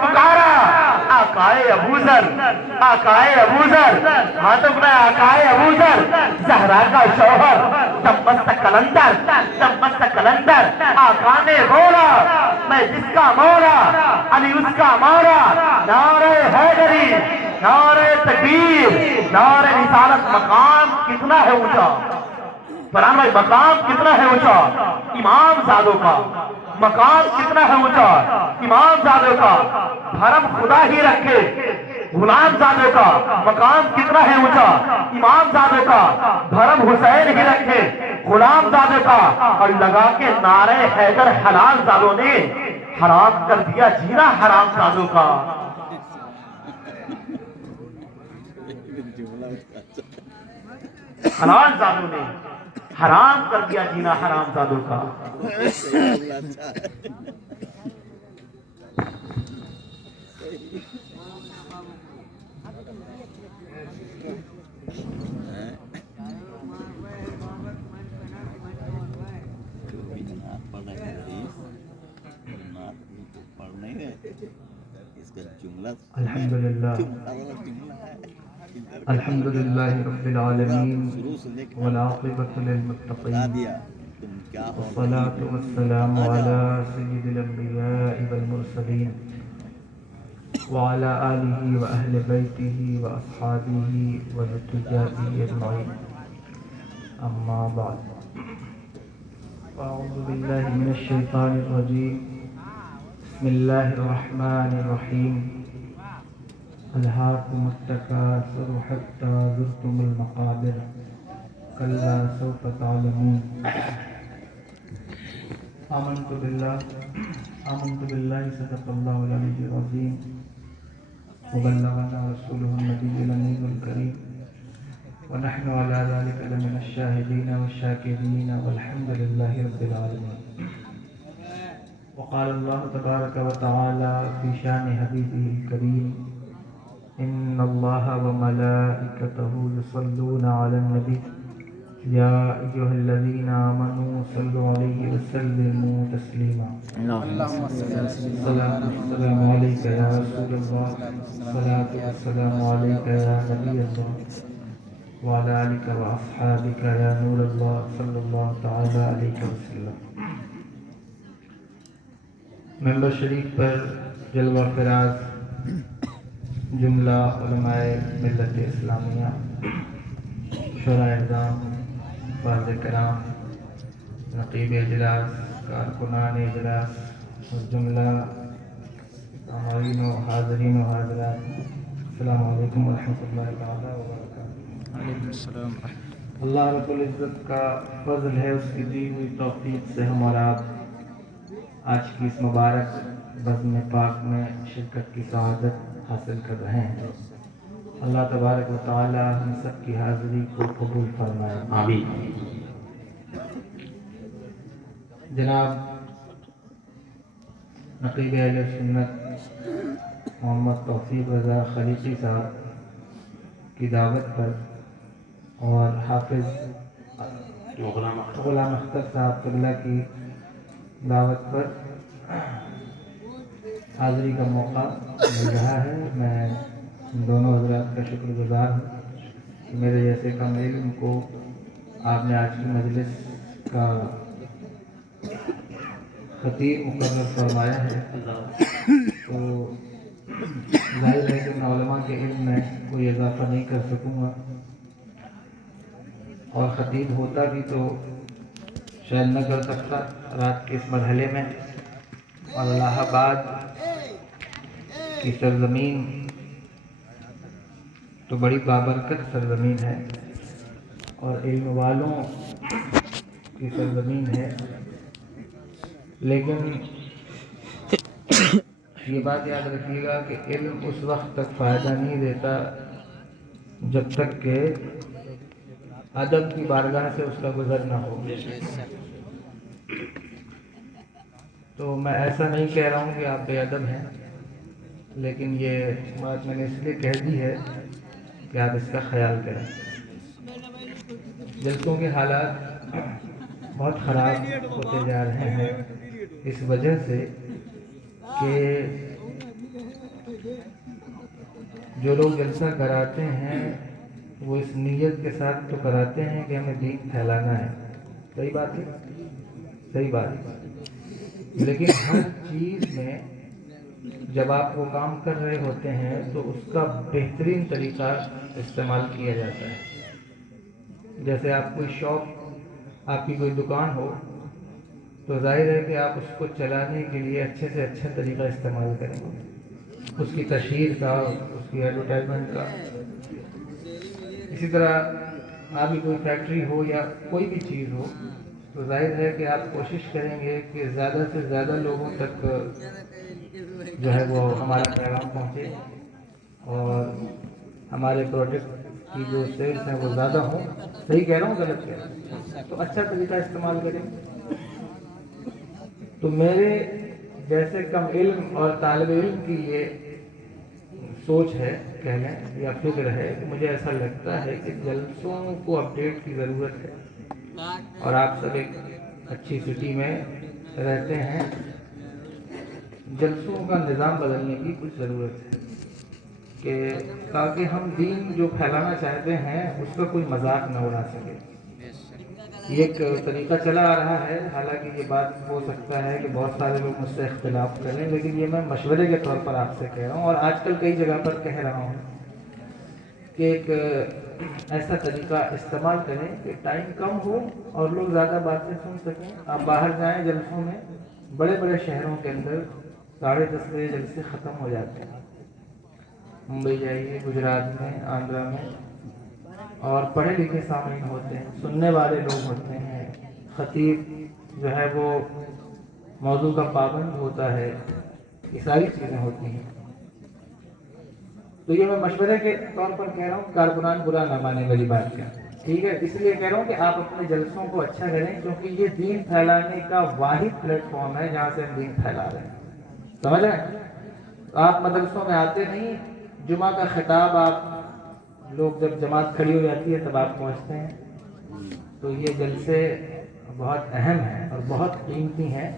پکارا آقائے ابوذر، آقائے ابوذر، ہاتھ اپنا آقائے ابوذر، زہرا کا شوہر، دمست کلندر، دمست کلندر، آقا نے بولا میں جس کا مولا علی اس کا مولا، نعرہ حیدری، نعرہ تکبیر، نعرہ رسالت۔ مقام کتنا ہے اونچا، فرمان بھائی مقام کتنا ہے اونچا امام زادوں کا، مقام کتنا ہے اونچا امام زادوں کا، حرم خدا ہی رکھے غلام زادوں کا، مقام کتنا ہے اونچا امام زادوں کا، دھرم حسین ہی رکھے غلام زادوں کا، اور لگا کے نعرہ حیدر حلال زادوں نے حرام کر دیا جینا حرام زادوں کا۔ حلال زادوں نے حرام کر دیا جینا حرام زادوں کا۔ الحمدللہ الحمدللہ رب العالمین والعاقبۃ للمتقین والصلاة والسلام علی سید الانبیاء والمرسلین وعلی آلہ واہل بیتہ واصحابہ وذریتہ اجمعین، اما بعد، اعوذ باللہ من الشیطان الرجیم، بسم اللہ الرحمن الرحیم، الہاکم التکاثر حتی زرتم المقابر کلا سوف تعلمون۔ آمنت باللہ صدق اللہ العلی العظیم وبلغنا رسولہ النبی الامین الکریم ونحن علی ذلک لمن الشاہدین والشاکرین والحمد للہ رب العالمین۔ وقال اللہ تبارک وتعالی فی شان حبیبہ الکریم، ان اللہ وملائکتہ یصلون علی النبی یا ایھا الذین آمنوا صلوا علیہ وسلموا تسلیما۔ الصلاۃ والسلام علیک یا رسول اللہ، الصلاۃ والسلام علیک یا نبی اللہ، وعلی آلک واصحابک یا نور اللہ، صلی اللہ تعالی علیہ وسلم۔ ممبر شریف پر جلوہ فراز جملہ علماء ملت اسلامیہ، شورا اعظام، فاضل کرام، نقیب اجلاس، کارکنان اجلاس، اور جملہ حاضرین و حاضرین و حاضرات، السلام علیکم ورحمۃ اللہ تعالیٰ وبرکاتہ۔ وعلیکم السلام۔ اللہ رب العزت کا فضل ہے، اس کی دی ہوئی توفیق سے ہم اور آپ آج کی اس مبارک بزم پاک میں شرکت کی سعادت حاصل کر رہے ہیں۔ اللہ تبارک و تعالی ہم سب کی حاضری کو قبول فرمائے، آمین۔ جناب نقیب اہل سنت محمد توفیق رضا خلیقی صاحب کی دعوت پر اور حافظ غلام اختر صاحب قبلہ کی دعوت پر حاضری کا موقع مل رہا ہے، میں ان دونوں حضرات کا شکر گزار ہوں کہ میرے جیسے کم علم کو آپ نے آج کی مجلس کا خطیب مقرر فرمایا ہے، تو ظاہر ہے کہ میں علماء کے علم میں کوئی اضافہ نہیں کر سکوں گا، اور خطیب ہوتا بھی تو شاید نہ کر سکتا رات کے اس مرحلے میں، اور الہ آباد کی سرزمین تو بڑی بابرکت سرزمین ہے اور علم والوں کی سرزمین ہے، لیکن یہ بات یاد رکھیے گا کہ علم اس وقت تک فائدہ نہیں دیتا جب تک کہ ادب کی بارگاہ سے اس کا گزر نہ ہو۔ تو میں ایسا نہیں کہہ رہا ہوں کہ آپ بے ادب ہیں، لیکن یہ بات میں نے اس لیے کہہ دی ہے کہ آپ اس کا خیال کریں۔ جلسوں کے حالات بہت خراب ہوتے جا رہے ہیں اس وجہ سے کہ جو لوگ جلسہ کراتے ہیں وہ اس نیت کے ساتھ تو کراتے ہیں کہ ہمیں دین پھیلانا ہے. صحیح بات ہے، صحیح بات ہے. لیکن ہر چیز میں جب آپ وہ کام کر رہے ہوتے ہیں تو اس کا بہترین طریقہ استعمال کیا جاتا ہے. جیسے آپ کوئی شاپ، آپ کی کوئی دکان ہو تو ظاہر ہے کہ آپ اس کو چلانے کے لیے اچھے سے اچھا طریقہ استعمال کریں گے، اس کی تشہیر کا، اس کی ایڈورٹائزمنٹ کا. اسی طرح آپ کی کوئی فیکٹری ہو یا کوئی بھی چیز ہو تو ظاہر ہے کہ آپ کوشش کریں گے کہ زیادہ سے زیادہ لوگوں تک جو ہے وہ ہمارا پیغام پہنچے اور ہمارے پروڈکٹ کی جو سیلز ہیں وہ زیادہ ہوں. صحیح کہہ رہا ہوں غلط کہہ رہا ہوں؟ تو اچھا طریقہ استعمال کریں. تو میرے جیسے کم علم اور طالب علم کی یہ سوچ ہے، کہہ لیں یا فکر ہے، کہ مجھے ایسا لگتا ہے کہ جلسوں کو اپڈیٹ کی ضرورت ہے. اور آپ سب ایک اچھی سٹی میں رہتے ہیں، جلسوں کا نظام بدلنے کی کچھ ضرورت ہے کہ تاکہ ہم دین جو پھیلانا چاہتے ہیں اس کا کوئی مذاق نہ اڑا سکے. یہ ایک طریقہ چلا آ رہا ہے، حالانکہ یہ بات ہو سکتا ہے کہ بہت سارے لوگ مجھ سے اختلاف کریں، لیکن یہ میں مشورے کے طور پر آپ سے کہہ رہا ہوں اور آج کل کئی جگہ پر کہہ رہا ہوں کہ ایک ایسا طریقہ استعمال کریں کہ ٹائم کم ہو اور لوگ زیادہ باتیں سن سکیں. آپ باہر جائیں جلسوں میں، بڑے بڑے شہروں کے اندر 10:30 بجے جلسے ختم ہو جاتے ہیں. ممبئی جائیے، گجرات میں، آندھرا میں، اور پڑھے لکھے سامعین ہوتے ہیں، سننے والے لوگ ہوتے ہیں، خطیب جو ہے وہ موضوع کا پابند ہوتا ہے، یہ ساری چیزیں ہوتی ہیں. تو یہ میں مشورے کے طور پر کہہ رہا ہوں، کارکنان برا نہ مانے والی بات ہے، ٹھیک ہے. اس لیے کہہ رہا ہوں کہ آپ اپنے جلسوں کو اچھا کریں، کیونکہ یہ دین پھیلانے کا واحد پلیٹ فارم ہے جہاں سے ہم دین پھیلا رہے ہیں. سمجھ رہے ہیں؟ آپ مدرسوں میں آتے نہیں، جمعہ کا خطاب آپ لوگ جب جماعت کھڑی ہو جاتی ہے تب آپ پہنچتے ہیں. تو یہ جلسے بہت اہم ہیں اور بہت قیمتی ہیں،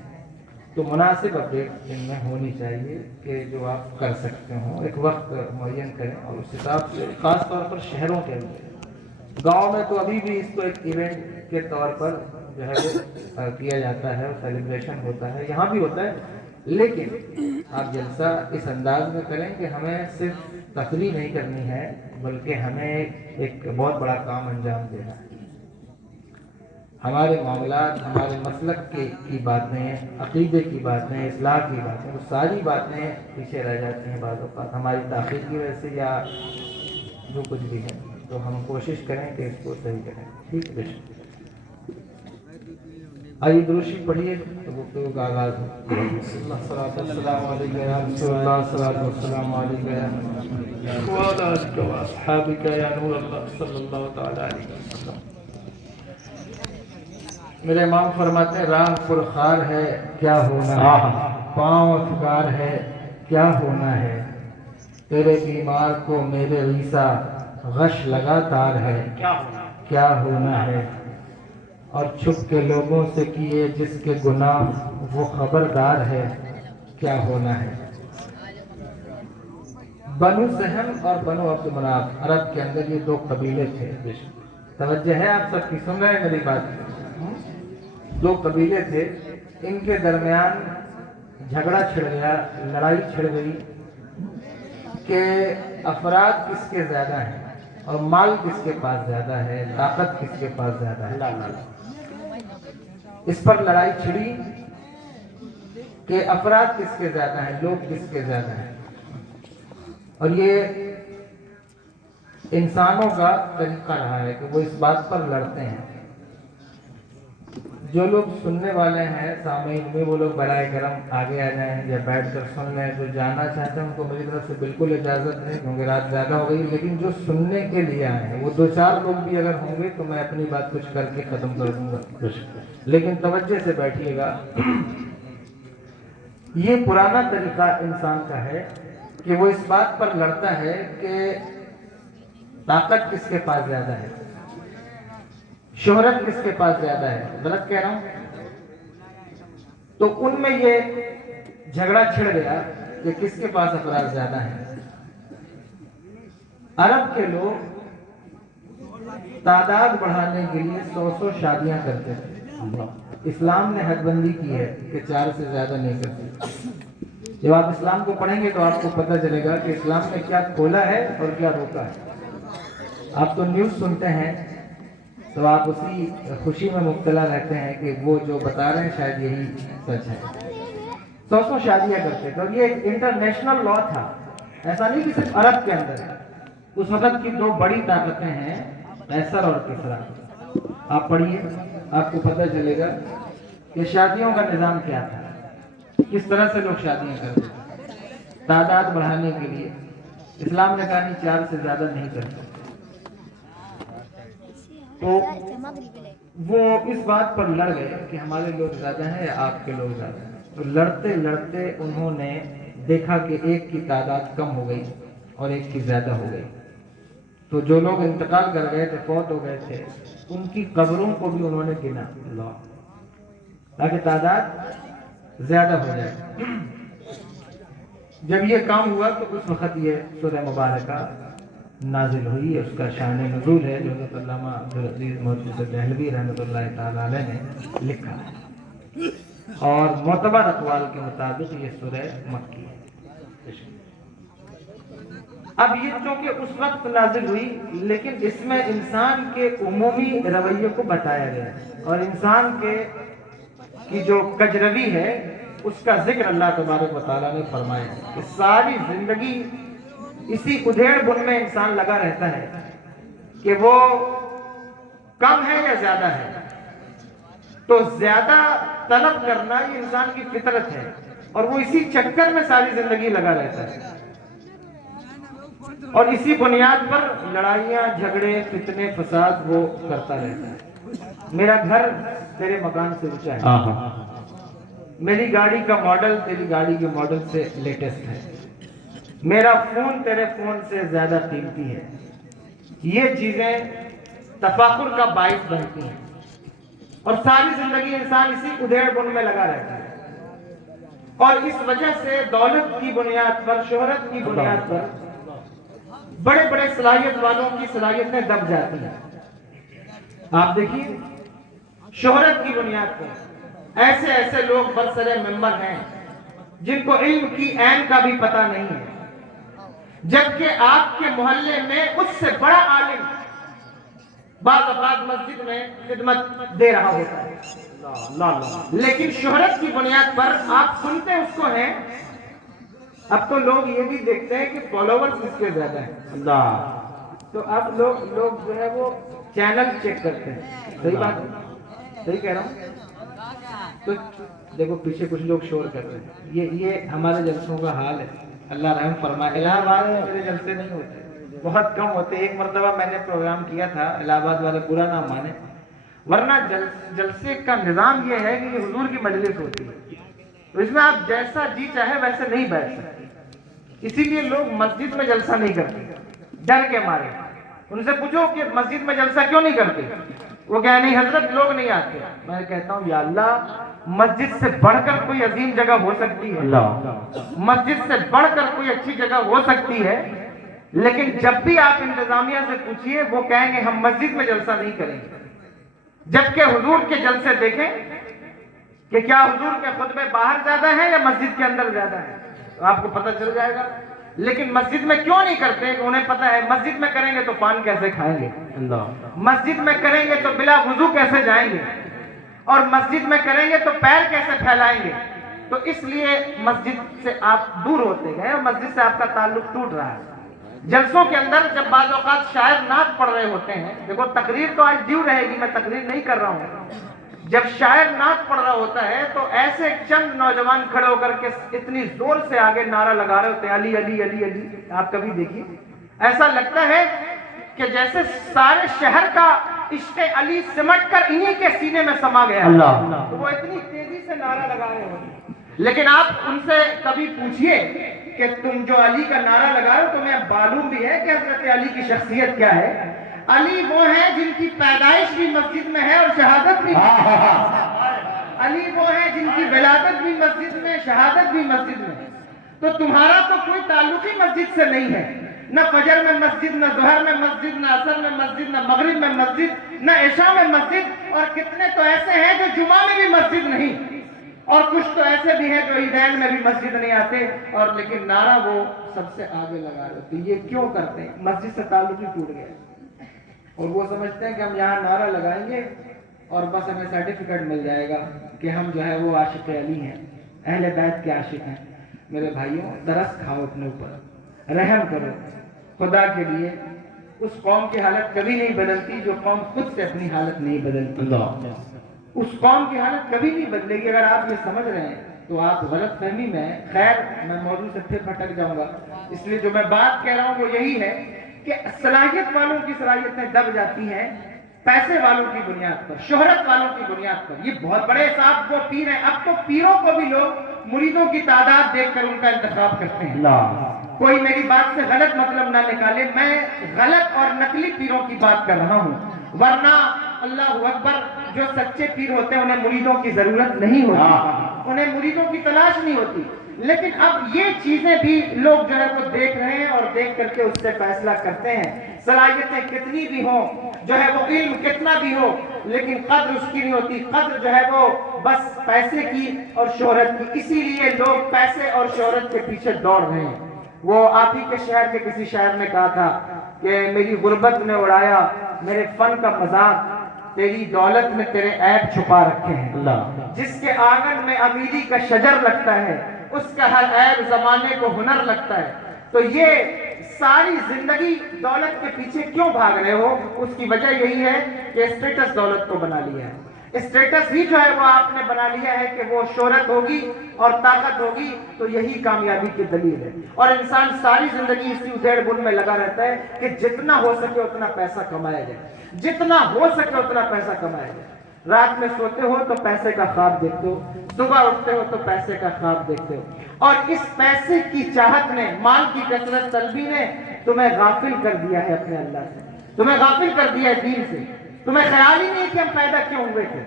تو مناسب اپڈیٹ ان میں ہونی چاہیے کہ جو آپ کر سکتے ہوں. ایک وقت معین کریں اور اس حساب سے، خاص طور پر شہروں کے اندر. گاؤں میں تو ابھی بھی اس کو ایک ایونٹ کے طور پر جو ہے وہ کیا جاتا ہے، سیلیبریشن ہوتا ہے، یہاں بھی ہوتا ہے، لیکن آپ جلسہ اس انداز میں کریں کہ ہمیں صرف تفریح نہیں کرنی ہے بلکہ ہمیں ایک بہت بڑا کام انجام دینا ہے. ہمارے معاملات، ہمارے مسلک کی باتیں، عقیدے کی باتیں، اصلاح کی باتیں، وہ ساری باتیں پیچھے رہ جاتی ہیں بعض اوقات ہماری تاخیر کی وجہ سے یا جو کچھ بھی ہے. تو ہم کوشش کریں کہ اس کو صحیح کریں. ٹھیک ہے، آئیے درود شریف پڑھیے تو گفتگو کا آغاز ہو. السلام علیکم یا رسول اللہ، الصلوۃ والسلام علیکم وعلی آلک و اصحابک یا نور اللہ صلی اللہ تعالی علیہ وسلم. میرے امام فرماتے ہیں راہ پرخار ہے کیا ہونا ہے، پاؤں افگار ہے کیا ہونا ہے، تیرے بیمار کو میرے عیسیٰ غش لگاتار ہے کیا ہونا ہے، اور چھپ کے لوگوں سے کیے جس کے گناہ وہ خبردار ہے کیا ہونا ہے. بنو سہم اور بنو عبد مناف، عرب کے اندر یہ دو قبیلے تھے. توجہ ہے آپ سب کی، سن رہے ہیں میری بات؟ دو قبیلے تھے، ان کے درمیان جھگڑا چھڑ گیا، لڑائی چھڑ گئی کہ افراد کس کے زیادہ ہیں اور مال کس کے پاس زیادہ ہے، طاقت کس کے پاس زیادہ ہے. اس پر لڑائی چھڑی کہ افراد کس کے زیادہ ہیں، لوگ کس کے زیادہ ہیں. اور یہ انسانوں کا طریقہ رہا ہے کہ وہ اس بات پر لڑتے ہیں. جو لوگ سننے والے ہیں سامعین میں، وہ لوگ برائے کرم آگے آ جائیں یا بیٹھ کر سن لیں. جو جانا چاہتے ہیں ان کو میری طرف سے بالکل اجازت ہے، کیونکہ رات زیادہ ہو گئی. لیکن جو سننے کے لیے آئے ہیں وہ 2-4 لوگ بھی اگر ہوں گے تو میں اپنی بات کچھ کر کے ختم کر دوں گا، لیکن توجہ سے بیٹھیے گا. یہ پرانا طریقہ انسان کا ہے کہ وہ اس بات پر لڑتا ہے کہ طاقت کس کے پاس زیادہ ہے، شہرت کس کے پاس زیادہ ہے. غلط کہہ رہا ہوں؟ تو ان میں یہ جھگڑا چھڑ گیا کہ کس کے پاس افراد زیادہ ہیں. عرب کے لوگ تعداد بڑھانے کے لیے 100 شادیاں کرتے تھے. اسلام نے حد بندی کی ہے کہ 4 سے زیادہ نہیں کرتے. جب آپ اسلام کو پڑھیں گے تو آپ کو پتہ چلے گا کہ اسلام نے کیا کھولا ہے اور کیا روکا ہے. آپ تو نیوز سنتے ہیں تو آپ اسی خوشی میں مبتلا رہتے ہیں کہ وہ جو بتا رہے ہیں شاید یہی سچ ہے. 100 شادیاں کرتے تھے اور یہ ایک انٹرنیشنل لا تھا. ایسا نہیں کہ صرف عرب کے اندر. اس وقت کی 2 بڑی طاقتیں ہیں قیصر اور کسریٰ. آپ پڑھیے آپ کو پتہ چلے گا کہ شادیوں کا نظام کیا تھا, کس طرح سے لوگ شادیاں کرتے تھے تعداد بڑھانے کے لیے. اسلام نے کہا نہیں 4 سے زیادہ نہیں کرتے. تو وہ اس بات پر لڑ گئے کہ ہمارے لوگ زیادہ ہیں یا آپ کے لوگ زیادہ ہیں. تو لڑتے لڑتے انہوں نے دیکھا کہ ایک کی تعداد کم ہو گئی اور ایک کی زیادہ ہو گئی. تو جو لوگ انتقال کر گئے تھے, فوت ہو گئے تھے, ان کی قبروں کو بھی انہوں نے گنا تاکہ تعداد زیادہ ہو جائے. جب یہ کام ہوا تو اس وقت یہ سورہ مبارکہ نازل ہوئی. اس کا شان نزول ہے جو حضرت علامہ عبدالعزیز محدث دہلوی رحمۃ اللہ تعالی علیہ نے لکھا ہے, اور معتبر اقوال کے مطابق یہ سورہ مکی ہے. اب یہ چونکہ اس وقت نازل ہوئی لیکن اس میں انسان کے عمومی رویے کو بتایا گیا ہے, اور انسان کی جو کجروی ہے اس کا ذکر اللہ تبارک و تعالیٰ نے فرمایا ہے کہ ساری زندگی اسی ادھیڑ بن میں انسان لگا رہتا ہے کہ وہ کم ہے یا زیادہ ہے. تو زیادہ طلب کرنا یہ انسان کی فطرت ہے, اور وہ اسی چکر میں ساری زندگی لگا رہتا ہے, اور اسی بنیاد پر لڑائیاں جھگڑے فتنے فساد وہ کرتا رہتا ہے. میرا گھر تیرے مکان سے اونچا ہے, میری گاڑی کا ماڈل تیری گاڑی کے ماڈل سے لیٹسٹ ہے, میرا فون تیرے فون سے زیادہ قیمتی ہے. یہ چیزیں تفاخر کا باعث بنتی ہیں, اور ساری زندگی انسان اسی ادھیڑ بن میں لگا رہتا ہے. اور اس وجہ سے دولت کی بنیاد پر, شہرت کی بنیاد پر بڑے بڑے صلاحیت والوں کی صلاحیتیں دب جاتی ہیں. آپ دیکھیے شہرت کی بنیاد پر ایسے ایسے لوگ برسر ممبر ہیں جن کو علم کی عین کا بھی پتہ نہیں ہے, جبکہ آپ کے محلے میں اس سے بڑا عالم بعض اوقات مسجد میں خدمت دے رہا ہوتا ہے, لیکن شہرت کی بنیاد پر آپ سنتے اس کو ہیں. اب تو لوگ یہ بھی دیکھتے ہیں کہ فالوورز کس کے زیادہ ہیں, تو اب لوگ جو ہے وہ چینل چیک کرتے ہیں. صحیح بات ہے, صحیح کہہ رہا ہوں. تو دیکھو پیچھے کچھ لوگ شور کر رہے ہیں. یہ ہمارے جلسوں کا حال ہے. اللہ رحم فرمائے. الہ آباد میں میرے جلسے نہیں ہوتے, بہت کم ہوتے. ایک مرتبہ میں نے پروگرام کیا تھا, الہ آباد والے برا نہ مانے, ورنہ جلسے کا نظام یہ ہے کہ یہ حضور کی مجلس ہوتی ہے, تو اس میں آپ جیسا جی چاہے ویسے نہیں بیٹھ سکتے. اسی لیے لوگ مسجد میں جلسہ نہیں کرتے ڈر کے مارے. ان سے پوچھو کہ مسجد میں جلسہ کیوں نہیں کرتے, وہ کہے نہیں حضرت لوگ نہیں آتے. میں کہتا ہوں یا اللہ, مسجد سے بڑھ کر کوئی عظیم جگہ ہو سکتی ہے, مسجد سے بڑھ کر کوئی اچھی جگہ ہو سکتی ہے, لیکن جب بھی آپ انتظامیہ سے پوچھئے وہ کہیں گے ہم مسجد میں جلسہ نہیں کریں گے. جبکہ حضور کے جلسے دیکھیں کہ کیا حضور کے خطبے باہر زیادہ ہیں یا مسجد کے اندر زیادہ ہیں, تو آپ کو پتہ چل جائے گا. لیکن مسجد میں کیوں نہیں کرتے, انہیں پتہ ہے مسجد میں کریں گے تو پان کیسے کھائیں گے, مسجد میں کریں گے تو بلا وضو کیسے جائیں گے, اور مسجد میں کریں گے تو پیر کیسے پھیلائیں گے. تو اس لیے مسجد سے آپ دور ہوتے گئے اور مسجد سے آپ کا تعلق ٹوٹ رہا ہے. جلسوں کے اندر جب بعض اوقات شاعر نعت پڑھ رہے ہوتے ہیں, دیکھو تقریر تو آج ڈیو رہے گی, میں تقریر نہیں کر رہا ہوں. جب شاعر نعت پڑھ رہا ہوتا ہے تو ایسے چند نوجوان کھڑے ہو کر کے اتنی زور سے آگے نعرہ لگا رہے ہوتے ہیں علی علی علی علی. آپ کبھی دیکھیے, ایسا لگتا ہے کہ جیسے سارے شہر کا عشق علی سمٹ کر انہی کے سینے میں سما گیا. تو وہ اتنی تیزی سے نعرہ لگا رہے ہوتے ہیں. لیکن آپ ان سے کبھی پوچھئے کہ تم جو علی کا نعرہ لگا رہے ہو تمہیں معلوم بھی ہے کہ حضرت علی کی شخصیت کیا ہے. علی وہ ہیں جن کی پیدائش بھی مسجد میں ہے اور شہادت بھی مسجد میں. علی وہ ہیں جن کی ولادت بھی مسجد میں, شہادت بھی مسجد میں. تو تمہارا تو کوئی تعلق ہی مسجد سے نہیں ہے. نہ فجر میں مسجد، نہ ظہر میں مسجد، نہ عصر میں مسجد، نہ مغرب میں مسجد، نہ عشاء میں مسجد، اور کتنے تو ایسے ہیں جو جمعہ میں بھی مسجد نہیں، اور کچھ تو ایسے بھی ہیں جو عیدین میں بھی مسجد نہیں آتے، اور لیکن نعرہ وہ سب سے آگے لگا رہے تھے۔ یہ کیوں کرتے ہیں؟ مسجد سے تعلق ہی ٹوٹ گیا، اور وہ سمجھتے ہیں کہ ہم یہاں نعرہ لگائیں گے اور بس ہمیں سرٹیفکیٹ مل جائے گا کہ ہم جو ہے وہ عاشق علی ہیں، اہل بیت کے عاشق ہیں۔ میرے بھائیوں، ترس کھاؤ اپنے اوپر، رحم کرو خدا کے لیے۔ اس قوم کی حالت کبھی نہیں بدلتی جو قوم خود سے اپنی حالت نہیں بدلتی، اس قوم کی حالت کبھی نہیں بدلے گی۔ اگر آپ یہ سمجھ رہے ہیں تو آپ غلط فہمی میں ہیں۔ خیر، میں موضوع سے پھر بھٹک جاؤں گا، اس لیے جو میں بات کہہ رہا ہوں وہ یہی ہے کہ صلاحیت والوں کی صلاحیتیں دب جاتی ہیں پیسے والوں کی بنیاد پر، شہرت والوں کی بنیاد پر۔ یہ بہت بڑے صاحب وہ پیر ہیں، اب تو پیروں کو بھی لوگ مریدوں کی تعداد دیکھ کر ان کا انتخاب کرتے ہیں۔ کوئی میری بات سے غلط مطلب نہ نکالے، میں غلط اور نقلی پیروں کی بات کر رہا ہوں، ورنہ اللہ اکبر، جو سچے پیر ہوتے ہیں انہیں مریدوں کی ضرورت نہیں ہوتی، انہیں مریدوں کی تلاش نہیں ہوتی۔ لیکن اب یہ چیزیں بھی لوگ جو ہے وہ دیکھ رہے ہیں، اور دیکھ کر کے اس سے فیصلہ کرتے ہیں۔ صلاحیتیں کتنی بھی ہوں، جو ہے وہ علم کتنا بھی ہو، لیکن قدر اس کی نہیں ہوتی۔ قدر جو ہے وہ بس پیسے کی اور شہرت کی، اسی لیے لوگ پیسے اور شہرت کے پیچھے دوڑ رہے ہیں۔ وہ آپ ہی کے شہر کے کسی شاعر نے کہا تھا کہ میری غربت نے اڑایا میرے فن کا مذاق، تیری دولت میں تیرے عیب چھپا رکھے ہیں۔ جس کے آنگن میں امیری کا شجر لگتا ہے، اس کا ہر عیب زمانے کو ہنر لگتا ہے۔ تو یہ ساری زندگی دولت کے پیچھے کیوں بھاگ رہے ہو؟ اس کی وجہ یہی ہے کہ اسٹیٹس دولت کو بنا لیا ہے۔ اسٹیٹس ہی جو ہے وہ آپ نے بنا لیا ہے کہ وہ شہرت ہوگی اور طاقت ہوگی تو یہی کامیابی کی دلیل ہے۔ اور انسان ساری زندگی اسی ادھیڑ بن میں لگا رہتا ہے کہ جتنا ہو سکے اتنا پیسہ کمایا جائے، جتنا ہو سکے اتنا پیسہ کمایا جائے۔ رات میں سوتے ہو تو پیسے کا خواب دیکھتے ہو، صبح اٹھتے ہو تو پیسے کا خواب دیکھتے ہو، اور اس پیسے کی چاہت نے، مال کی کثرت طلبی نے تمہیں غافل کر دیا ہے اپنے اللہ سے، تمہیں غافل کر دیا ہے دین سے۔ تمہیں خیال ہی نہیں کہ ہم پیدا کیوں ہوئے تھے۔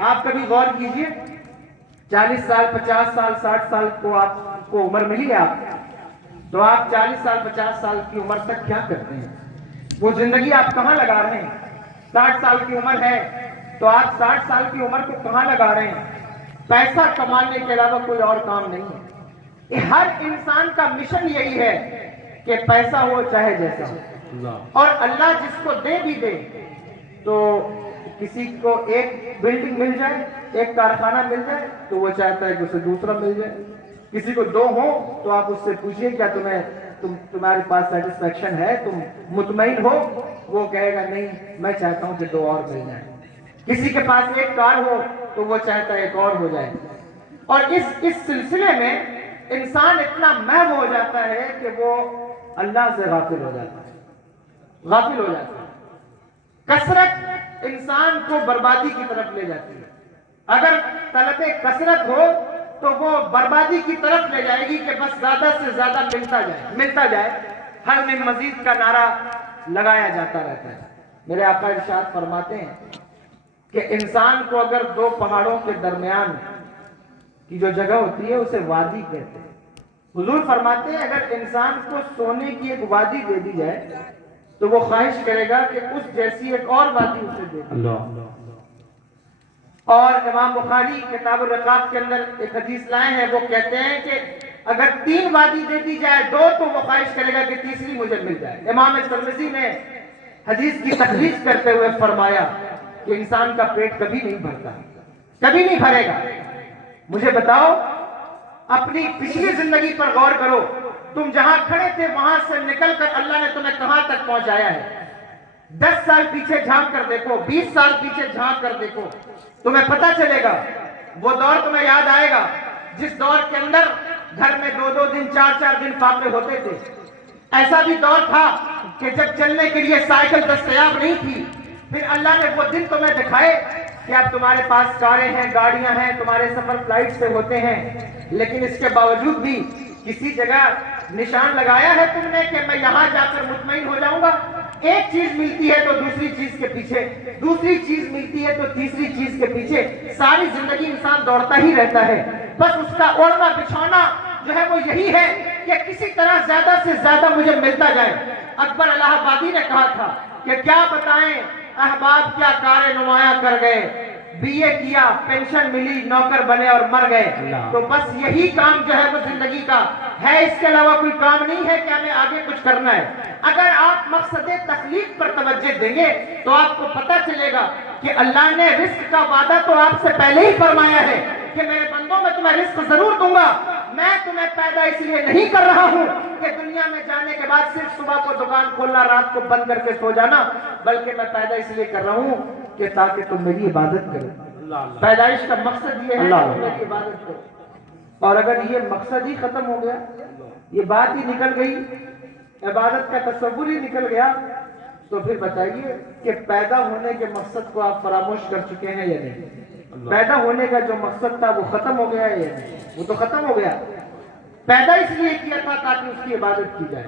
آپ کبھی غور کیجئے، 40 سال 50 سال 60 سال کو آپ کو عمر ملی ہے آپ، تو آپ 40 سال 50 سال کی عمر تک کیا کرتے ہیں؟ وہ زندگی آپ کہاں لگا رہے ہیں؟ 60 سال کی عمر ہے تو آپ 60 سال کی عمر کو کہاں لگا رہے ہیں؟ پیسہ کمانے کے علاوہ کوئی اور کام نہیں ہے۔ ہر انسان کا مشن یہی ہے کہ پیسہ ہو چاہے جیسا ہو، اور اللہ جس کو دے بھی دے، تو کسی کو ایک بلڈنگ مل جائے، ایک کارخانہ مل جائے تو وہ چاہتا ہے کہ اسے دوسرا مل جائے۔ کسی کو 2 ہو تو آپ اس سے پوچھئے کیا تمہارے پاس سیٹسفیکشن ہے، تم مطمئن ہو؟ وہ کہے گا نہیں، میں چاہتا ہوں کہ 2 اور مل جائیں۔ کسی کے پاس ایک کار ہو تو وہ چاہتا ہے ایک اور ہو جائے۔ اور اس سلسلے میں انسان اتنا محو ہو جاتا ہے کہ وہ اللہ سے غافل ہو جاتا ہے، غافل ہو جاتا ہے۔ کثرت انسان کو بربادی کی طرف لے جاتی ہے۔ اگر طلب کثرت ہو تو وہ بربادی کی طرف لے جائے گی کہ بس زیادہ سے زیادہ ملتا جائے، ہر میں مزید کا نعرہ لگایا جاتا رہتا ہے۔ میرے آقا ارشاد فرماتے ہیں کہ انسان کو اگر 2 پہاڑوں کے درمیان کی جو جگہ ہوتی ہے اسے وادی کہتے ہیں۔ حضور فرماتے ہیں اگر انسان کو سونے کی ایک وادی دے دی جائے تو وہ خواہش کرے گا کہ اس جیسی ایک اور وادی اسے دے دی۔ اور امام بخاری کتاب الرقاق کے اندر ایک حدیث لائے ہیں، وہ کہتے ہیں کہ اگر 3 وادی دے دی جائے 2 تو وہ خواہش کرے گا کہ تیسری مجھے مل جائے۔ امام ترمذی نے حدیث کی تخریج کرتے ہوئے فرمایا کہ انسان کا پیٹ کبھی نہیں بھرتا، کبھی نہیں بھرے گا۔ مجھے بتاؤ، اپنی پچھلی زندگی پر غور کرو، تم جہاں کھڑے تھے وہاں سے نکل کر اللہ نے تمہیں کہاں تک پہنچایا ہے؟ 10 سال پیچھے جھانک کر دیکھو، 20 سال پیچھے جھانک کر دیکھو، تمہیں پتہ چلے گا۔ وہ دور تمہیں یاد آئے گا جس دور کے اندر گھر میں 2 دن 4 دن فاقے ہوتے تھے۔ ایسا بھی دور تھا کہ جب چلنے کے لیے سائیکل دستیاب نہیں تھی، پھر اللہ نے وہ دن تمہیں دکھائے کہ اب تمہارے پاس کاریں ہیں، گاڑیاں ہیں، تمہارے سفر فلائٹ سے ہوتے ہیں، لیکن اس کے باوجود بھی کسی جگہ نشان لگایا ہے تم نے کہ میں یہاں جا کر مطمئن ہو جاؤں گا؟ ایک چیز ملتی ہے تو دوسری چیز کے پیچھے، دوسری چیز ملتی ہے تو تیسری چیز کے پیچھے، ساری زندگی انسان دوڑتا ہی رہتا ہے۔ بس اس کا اوڑھنا بچھونا جو ہے وہ یہی ہے کہ کسی طرح زیادہ سے زیادہ مجھے ملتا جائے۔ اکبر الہ آبادی نے کہا تھا کہ کیا بتائیں احباب کیا کار نمایاں کر گئے، بی اے کیا، پینشن ملی، نوکر بنے اور مر گئے۔ تو بس یہی کام جو ہے وہ زندگی کا ہے، اس کے علاوہ کوئی کام نہیں ہے کہ ہمیں آگے کچھ کرنا ہے۔ اگر آپ مقصد تخلیق پر توجہ دیں گے تو آپ کو پتہ چلے گا کہ اللہ نے رزق کا وعدہ تو آپ سے پہلے ہی فرمایا ہے کہ میرے بندوں میں تمہیں رزق ضرور دوں گا۔ میں تمہیں پیدا اس لیے نہیں کر رہا ہوں کہ دنیا میں جانے کے بعد صرف صبح کو دکان کھولنا، رات کو بند کر کے سو جانا، بلکہ میں پیدا اس لیے کر رہا ہوں کہ تاکہ تم میری عبادت کرو۔ پیدائش کا مقصد یہ ہے کہ تم میری عبادت کرو۔ اور اگر یہ مقصد ہی ختم ہو گیا، یہ بات ہی نکل گئی، عبادت کا تصور ہی نکل گیا، تو پھر بتائیے کہ پیدا ہونے کے مقصد کو آپ فراموش کر چکے ہیں یا نہیں؟ پیدا ہونے کا جو مقصد تھا وہ ختم ہو گیا ہے یا نہیں؟ وہ تو ختم ہو گیا۔ پیدا اس لیے کیا تھا تاکہ اس کی عبادت کی جائے۔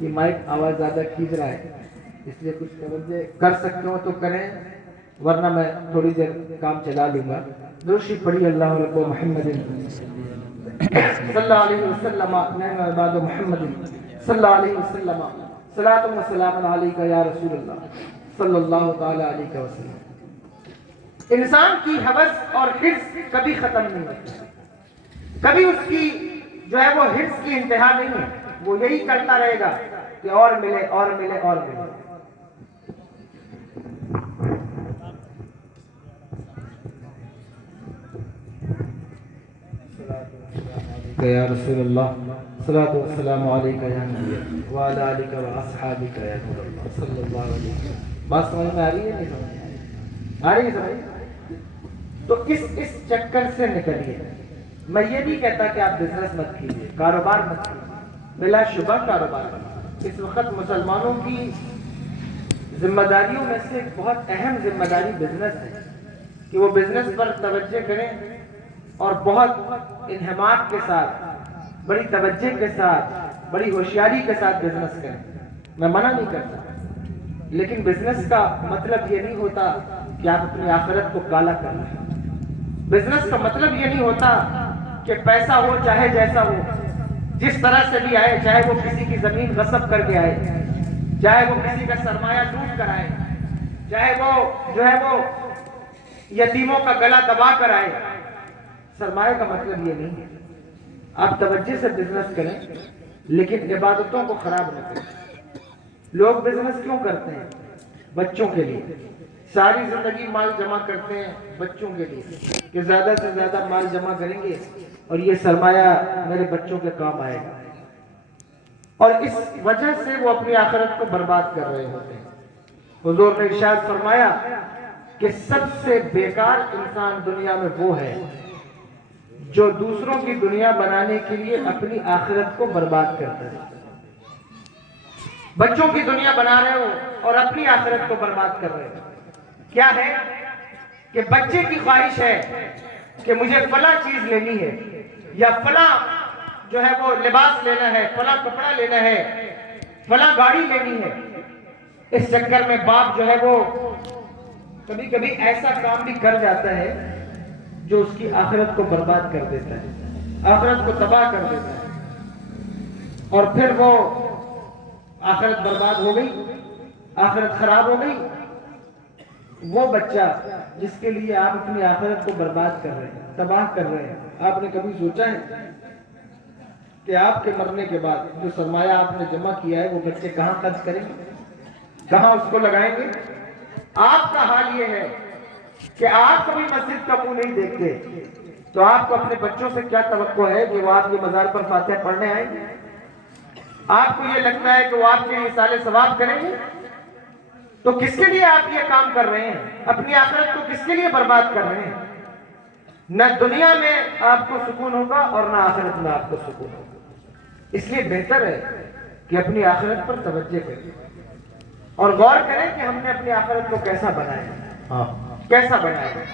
یہ مائک آواز زیادہ کھینچ رہا ہے، اس لیے کچھ توجہ کر سکتے ہو تو کریں، ورنہ میں تھوڑی دیر کام چلا لوں گا۔ درود پڑھی اللہ رب محمد صلی اللہ علیہ وسلم، نعم عباد محمد صلی اللہ علیہ وسلم، صلاۃ و سلام علیک یا رسول اللہ صلی اللہ تعالی علیہ وسلم۔ انسان کی ہوس اور حرص کبھی ختم نہیں ہوتی، کبھی اس کی جو ہے وہ حرص کی انتہا نہیں ہے، وہ یہی کرتا رہے گا کہ اور ملے اور ملے اور ملے۔ یا رسول اللہ صلاۃ والسلام علیک یا نبی وعلی آلک و اصحابک یا نور اللہ صلی اللہ علیہ وسلم۔ بات سمجھ میں آ رہی ہے نہیں سمجھ میں آ رہی ہے؟ سمجھ تو اس چکر سے نکلیے۔ میں یہ نہیں کہتا کہ آپ بزنس مت کیجیے، کاروبار مت کیجیے، بلا شبہ کاروبار۔ اس وقت مسلمانوں کی ذمہ داریوں میں سے ایک بہت اہم ذمہ داری بزنس ہے کہ وہ بزنس پر توجہ کریں اور بہت انہماک کے ساتھ، بڑی توجہ کے ساتھ، بڑی ہوشیاری کے ساتھ بزنس کریں۔ میں منع نہیں کرتا، لیکن بزنس کا مطلب یہ نہیں ہوتا کہ آپ اپنی آخرت کو کالا کر لیں۔ بزنس کا مطلب یہ نہیں ہوتا کہ پیسہ ہو چاہے جیسا ہو، جس طرح سے بھی آئے، چاہے وہ کسی کی زمین غصب کر کے آئے، چاہے وہ کسی کا سرمایہ لوٹ کر آئے، چاہے وہ جو ہے وہ یتیموں کا گلا دبا کر آئے۔ سرمایہ کا مطلب یہ نہیں ہے۔ آپ توجہ سے بزنس کریں لیکن عبادتوں کو خراب نہ کریں۔ لوگ بزنس کیوں کرتے ہیں؟ بچوں کے لیے، ساری زندگی مال جمع کرتے ہیں بچوں کے لیے کہ زیادہ سے زیادہ مال جمع کریں گے اور یہ سرمایہ میرے بچوں کے کام آئے گا، اور اس وجہ سے وہ اپنی آخرت کو برباد کر رہے ہوتے ہیں۔ حضور نے ارشاد فرمایا کہ سب سے بیکار انسان دنیا میں وہ ہے جو دوسروں کی دنیا بنانے کے لیے اپنی آخرت کو برباد کرتا ہے۔ بچوں کی دنیا بنا رہے ہو اور اپنی آخرت کو برباد کر رہے ہو۔ کیا ہے کہ بچے کی خواہش ہے کہ مجھے فلاں چیز لینی ہے، یا فلاں جو ہے وہ لباس لینا ہے، فلاں کپڑا لینا ہے، فلاں گاڑی لینی ہے۔ اس چکر میں باپ جو ہے وہ کبھی کبھی ایسا کام بھی کر جاتا ہے جو اس کی آخرت کو برباد کر دیتا ہے، آخرت کو تباہ کر دیتا ہے، اور پھر وہ آخرت برباد ہو گئی، آخرت خراب ہو گئی۔ وہ بچہ جس کے لیے آپ اپنی آخرت کو برباد کر رہے ہیں، تباہ کر رہے ہیں، آپ نے کبھی سوچا ہے کہ آپ کے مرنے کے بعد جو سرمایہ آپ نے جمع کیا ہے وہ بچے کہاں خرچ کریں گے، کہاں اس کو لگائیں گے؟ آپ کا حال یہ ہے کہ آپ کبھی مسجد کا منہ نہیں دیکھتے، تو آپ کو اپنے بچوں سے کیا توقع ہے کہ وہ آپ کے مزار پر فاتحہ پڑھنے آئیں گے؟ آپ کو یہ لگتا ہے کہ وہ آپ کے لیے سال ثواب کریں گے؟ تو کس کے لیے آپ یہ کام کر رہے ہیں؟ اپنی آخرت کو کس کے لیے برباد کر رہے ہیں؟ نہ دنیا میں آپ کو سکون ہوگا اور نہ آخرت میں آپ کو سکون ہوگا۔ اس لیے بہتر ہے کہ اپنی آخرت پر توجہ کریں اور غور کریں کہ ہم نے اپنی آخرت کو کیسا بنایا، کیسا بنایا۔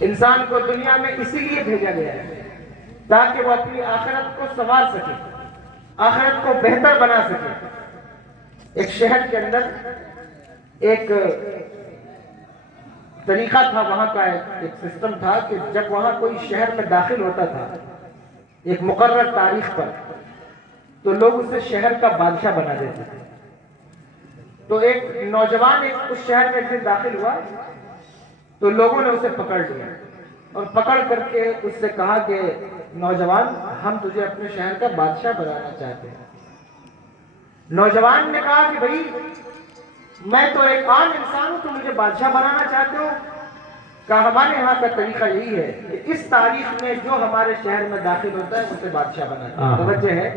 انسان کو دنیا میں اسی لیے بھیجا گیا ہے تاکہ وہ اپنی آخرت کو سنوار سکے، آخرت کو بہتر بنا سکے۔ ایک شہر کے اندر ایک طریقہ تھا وہاں کا، ایک سسٹم تھا کہ جب وہاں کوئی شہر میں داخل ہوتا تھا ایک مقرر تاریخ پر، تو لوگ اسے شہر کا بادشاہ بنا دیتے تھے۔ تو ایک نوجوان اس شہر میں ایک دن داخل ہوا، تو لوگوں نے اسے پکڑ لیا اور پکڑ کر کے اس سے کہا کہ نوجوان، ہم تجھے اپنے شہر کا بادشاہ بنانا چاہتے ہیں۔ نوجوان نے کہا کہ بھائی میں تو ایک عام انسان ہوں، تو مجھے بادشاہ بنانا چاہتے ہو؟ کہا ہمارے یہاں کا طریقہ یہی ہے کہ اس تاریخ میں جو ہمارے شہر میں داخل ہوتا ہے اسے بادشاہ بنانا ہے۔ توجہ ہے،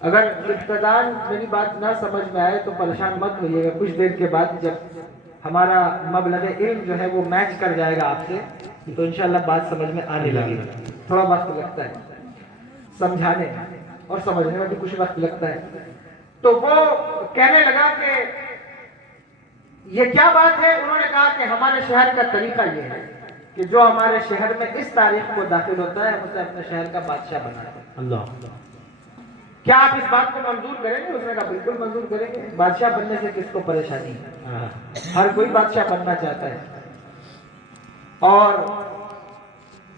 اگر ابتداءً میری بات نہ سمجھ میں آئے تو پریشان مت ہوئیے گا، کچھ دیر کے بعد جب ہمارا مبلغ علم جو ہے وہ میچ کر جائے گا آپ سے تو انشاءاللہ بات سمجھ میں آنے لگے گی۔ تھوڑا وقت لگتا ہے سمجھانے اور سمجھنے میں بھی کچھ وقت لگتا ہے۔ تو وہ کہنے لگا کہ یہ کیا بات ہے؟ انہوں نے کہا کہ ہمارے شہر کا طریقہ یہ ہے کہ جو ہمارے شہر میں اس تاریخ کو داخل ہوتا ہے اسے اپنے شہر کا بادشاہ بناتے ہیں۔ اللہ، کیا آپ اس بات کو منظور کریں گے؟ اس نے کہا بالکل منظور کریں گے، بادشاہ بننے سے کس کو پریشانی ہے؟ ہر کوئی بادشاہ بننا چاہتا ہے، اور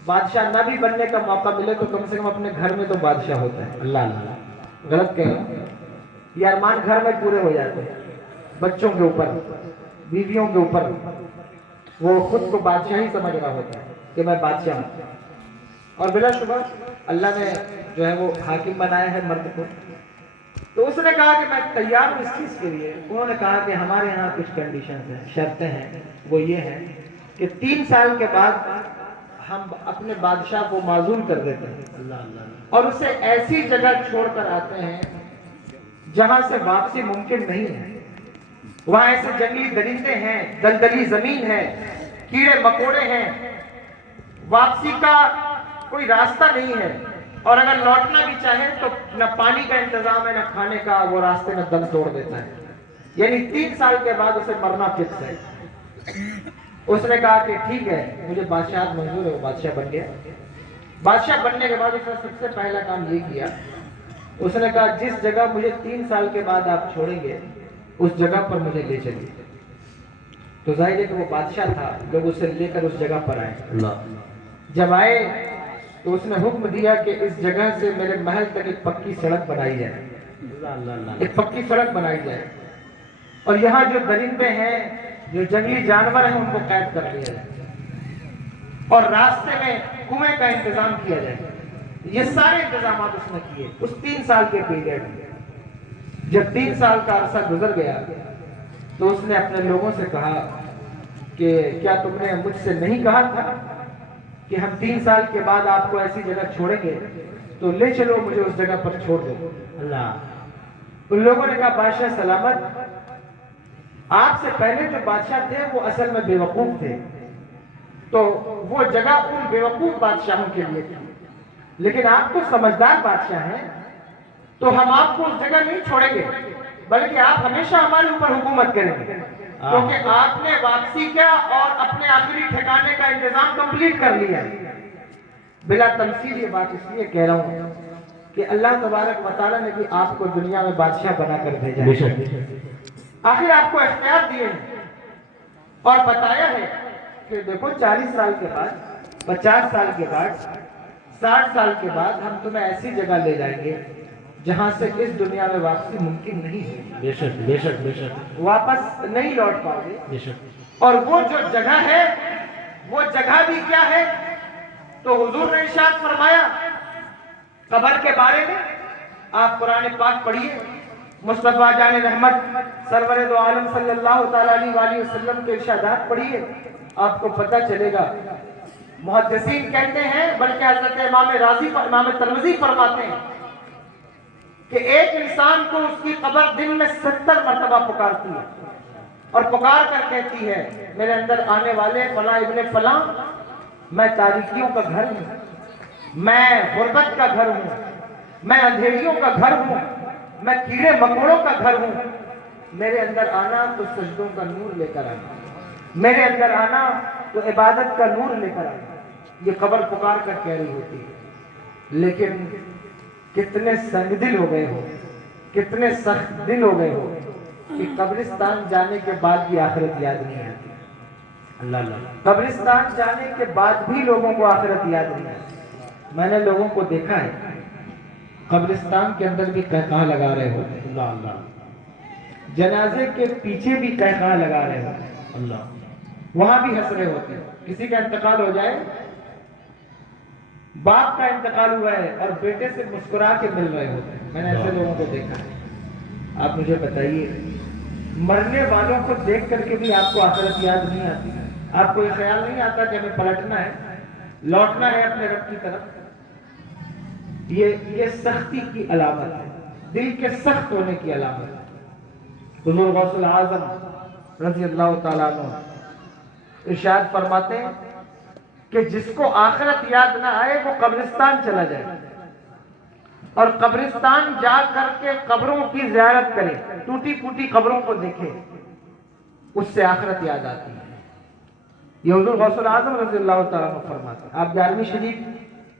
بادشاہ نہ بھی بننے کا موقع ملے تو کم سے کم اپنے گھر میں تو بادشاہ ہوتا ہے۔ اللہ اللہ، غلط کہہ رہا ہوں؟ یہ ارمان گھر میں پورے ہو جاتے ہیں، بچوں کے اوپر، بیویوں کے اوپر، وہ خود کو بادشاہ ہی سمجھ رہا ہوتا ہے کہ میں بادشاہ ہوں۔ اور بلا شبہ اللہ نے جو ہے وہ حاکم بنایا ہے مرد کو۔ تو اس نے کہا کہ میں تیار ہوں اس چیز کے لیے۔ انہوں نے کہا کہ ہمارے یہاں کچھ کنڈیشنز ہیں، شرطیں ہیں، وہ یہ ہیں کہ 3 سال کے بعد ہم اپنے بادشاہ کو معزول کر دیتے ہیں اللہ اللہ، اور اسے ایسی جگہ چھوڑ کر آتے ہیں جہاں سے واپسی ممکن نہیں ہے۔ وہاں ایسے جنگلی درندے ہیں، دلدلی زمین ہے، کیڑے مکوڑے ہیں، واپسی کا کوئی راستہ نہیں ہے، اور اگر لوٹنا بھی چاہے تو نہ پانی کا انتظام ہے نہ کھانے کا، وہ راستے میں دم توڑ دیتا ہے۔ یعنی 3 سال کے بعد اسے مرنا فکس ہے۔ اس نے کہا کہ ٹھیک ہے مجھے بادشاہت منظور ہے، وہ بادشاہ بن گیا۔ بادشاہ بننے کے بعد اس نے سب سے پہلا کام یہ کیا، اس نے کہا جس جگہ مجھے 3 سال کے بعد آپ چھوڑیں گے اس جگہ پر مجھے لے چلیے۔ تو ظاہر ہے کہ وہ بادشاہ تھا، لوگ اسے لے کر اس جگہ پر آئے۔ اللہ، جب آئے تو اس نے حکم دیا کہ اس جگہ سے میرے محل تک ایک پکی سڑک بنائی جائے، اللہ اللہ، ایک پکی سڑک بنائی جائے، اور یہاں جو درندے ہیں، جو جنگلی جانور ہیں، ان کو قید کر لیا جائے، اور راستے میں کنویں کا انتظام کیا جائے۔ یہ سارے انتظامات اس نے کیے اس 3 سال کے پیریڈ میں۔ جب 3 سال کا عرصہ گزر گیا تو اس نے اپنے لوگوں سے کہا کہ کیا تم نے مجھ سے نہیں کہا تھا کہ ہم 3 سال کے بعد آپ کو ایسی جگہ چھوڑیں گے، تو لے چلو مجھے اس جگہ پر چھوڑ دو۔ اللہ، ان لوگوں نے کہا بادشاہ سلامت، آپ سے پہلے جو بادشاہ تھے وہ اصل میں بے وقوف تھے، تو وہ جگہ ان بے وقوف بادشاہوں کے لیے تھی، لیکن آپ تو سمجھدار بادشاہ ہیں، تو ہم آپ کو اس جگہ نہیں چھوڑیں گے، بلکہ آپ ہمیشہ ہمارے اوپر حکومت کریں گے، کیونکہ آپ نے واپسی کیا اور اپنے آخری ٹھکانے کا انتظام کمپلیٹ کر لیا۔ بلا تمثیل یہ بات اس لیے کہہ رہا ہوں کہ اللہ تبارک و تعالیٰ نے بھی آپ کو دنیا میں بادشاہ بنا کر بھیجا بے ہے، شک، آخر آپ کو اختیار دیے ہیں اور بتایا ہے کہ دیکھو 40 سال کے بعد، 50 سال کے بعد، 60 سال کے بعد ہم تمہیں ایسی جگہ لے جائیں گے جہاں سے اس دنیا میں واپسی ممکن نہیں ہے، بے شک، بے شک، بے شک، واپس نہیں لوٹ پاؤ گے۔ بے شک، اور وہ جو جگہ ہے وہ جگہ بھی کیا ہے؟ تو حضور نے ارشاد فرمایا قبر کے بارے میں، آپ قرآن پاک پڑھیے، مصطفیٰ جان رحمت سرور دو عالم صلی اللہ تعالیٰ علیہ وآلہ وسلم کے ارشادات پڑھیے، آپ کو پتہ چلے گا۔ محدثین کہتے ہیں، بلکہ حضرت امام ترمذی فرماتے ہیں کہ ایک انسان کو اس کی قبر دن میں 70 مرتبہ پکارتی ہے، اور پکار کر کہتی ہے میرے اندر آنے والے فلاں ابن فلاں، میں تاریکیوں کا گھر ہوں، میں غربت کا گھر ہوں، میں اندھیریوں کا گھر ہوں، میں کیڑے مکوڑوں کا گھر ہوں، میرے اندر آنا تو سجدوں کا نور لے کر آنا، میرے اندر آنا تو عبادت کا نور لے کر آنا، یہ قبر پکار کر کہہ رہی ہوتی ہے۔ لیکن کتنے سنگ دل ہو گئے ہو، کتنے سخت دل ہو گئے ہو کہ قبرستان جانے کے بعد بھی آخرت یاد نہیں آتی۔ اللہ اللہ قبرستان جانے کے بعد بھی لوگوں کو آخرت یاد نہیں آتی. میں نے لوگوں کو دیکھا ہے قبرستان کے اندر بھی قہقہہ لگا رہے ہوتے ہیں, اللہ اللہ جنازے کے پیچھے بھی قہقہہ لگا رہے ہوتے ہیں, اللہ وہاں بھی ہنس رہے ہوتے ہیں. کسی کا انتقال ہو جائے, باپ کا انتقال ہوا ہے اور بیٹے سے مسکرا کے مل رہے ہوتے ہیں. میں نے ایسے لوگوں کو دیکھا ہے. آپ مجھے بتائیے, مرنے والوں کو دیکھ کر کے بھی آپ کو آخرت یاد نہیں آتی؟ آپ کو یہ خیال نہیں آتا کہ ہمیں پلٹنا ہے, لوٹنا ہے اپنے رب کی طرف؟ یہ سختی کی علامت ہے, دل کے سخت ہونے کی علامت ہے. حضور غوث العظم رضی اللہ تعالیٰ عنہ ارشاد فرماتے ہیں کہ جس کو آخرت یاد نہ آئے وہ قبرستان چلا جائے اور قبرستان جا کر کے قبروں کی زیارت کرے, ٹوٹی پھوٹی قبروں کو دیکھے, اس سے آخرت یاد آتی ہے. یہ حضور غوث العظم رضی اللہ تعالیٰ عنہ فرماتے ہیں. آپ 11ویں شریف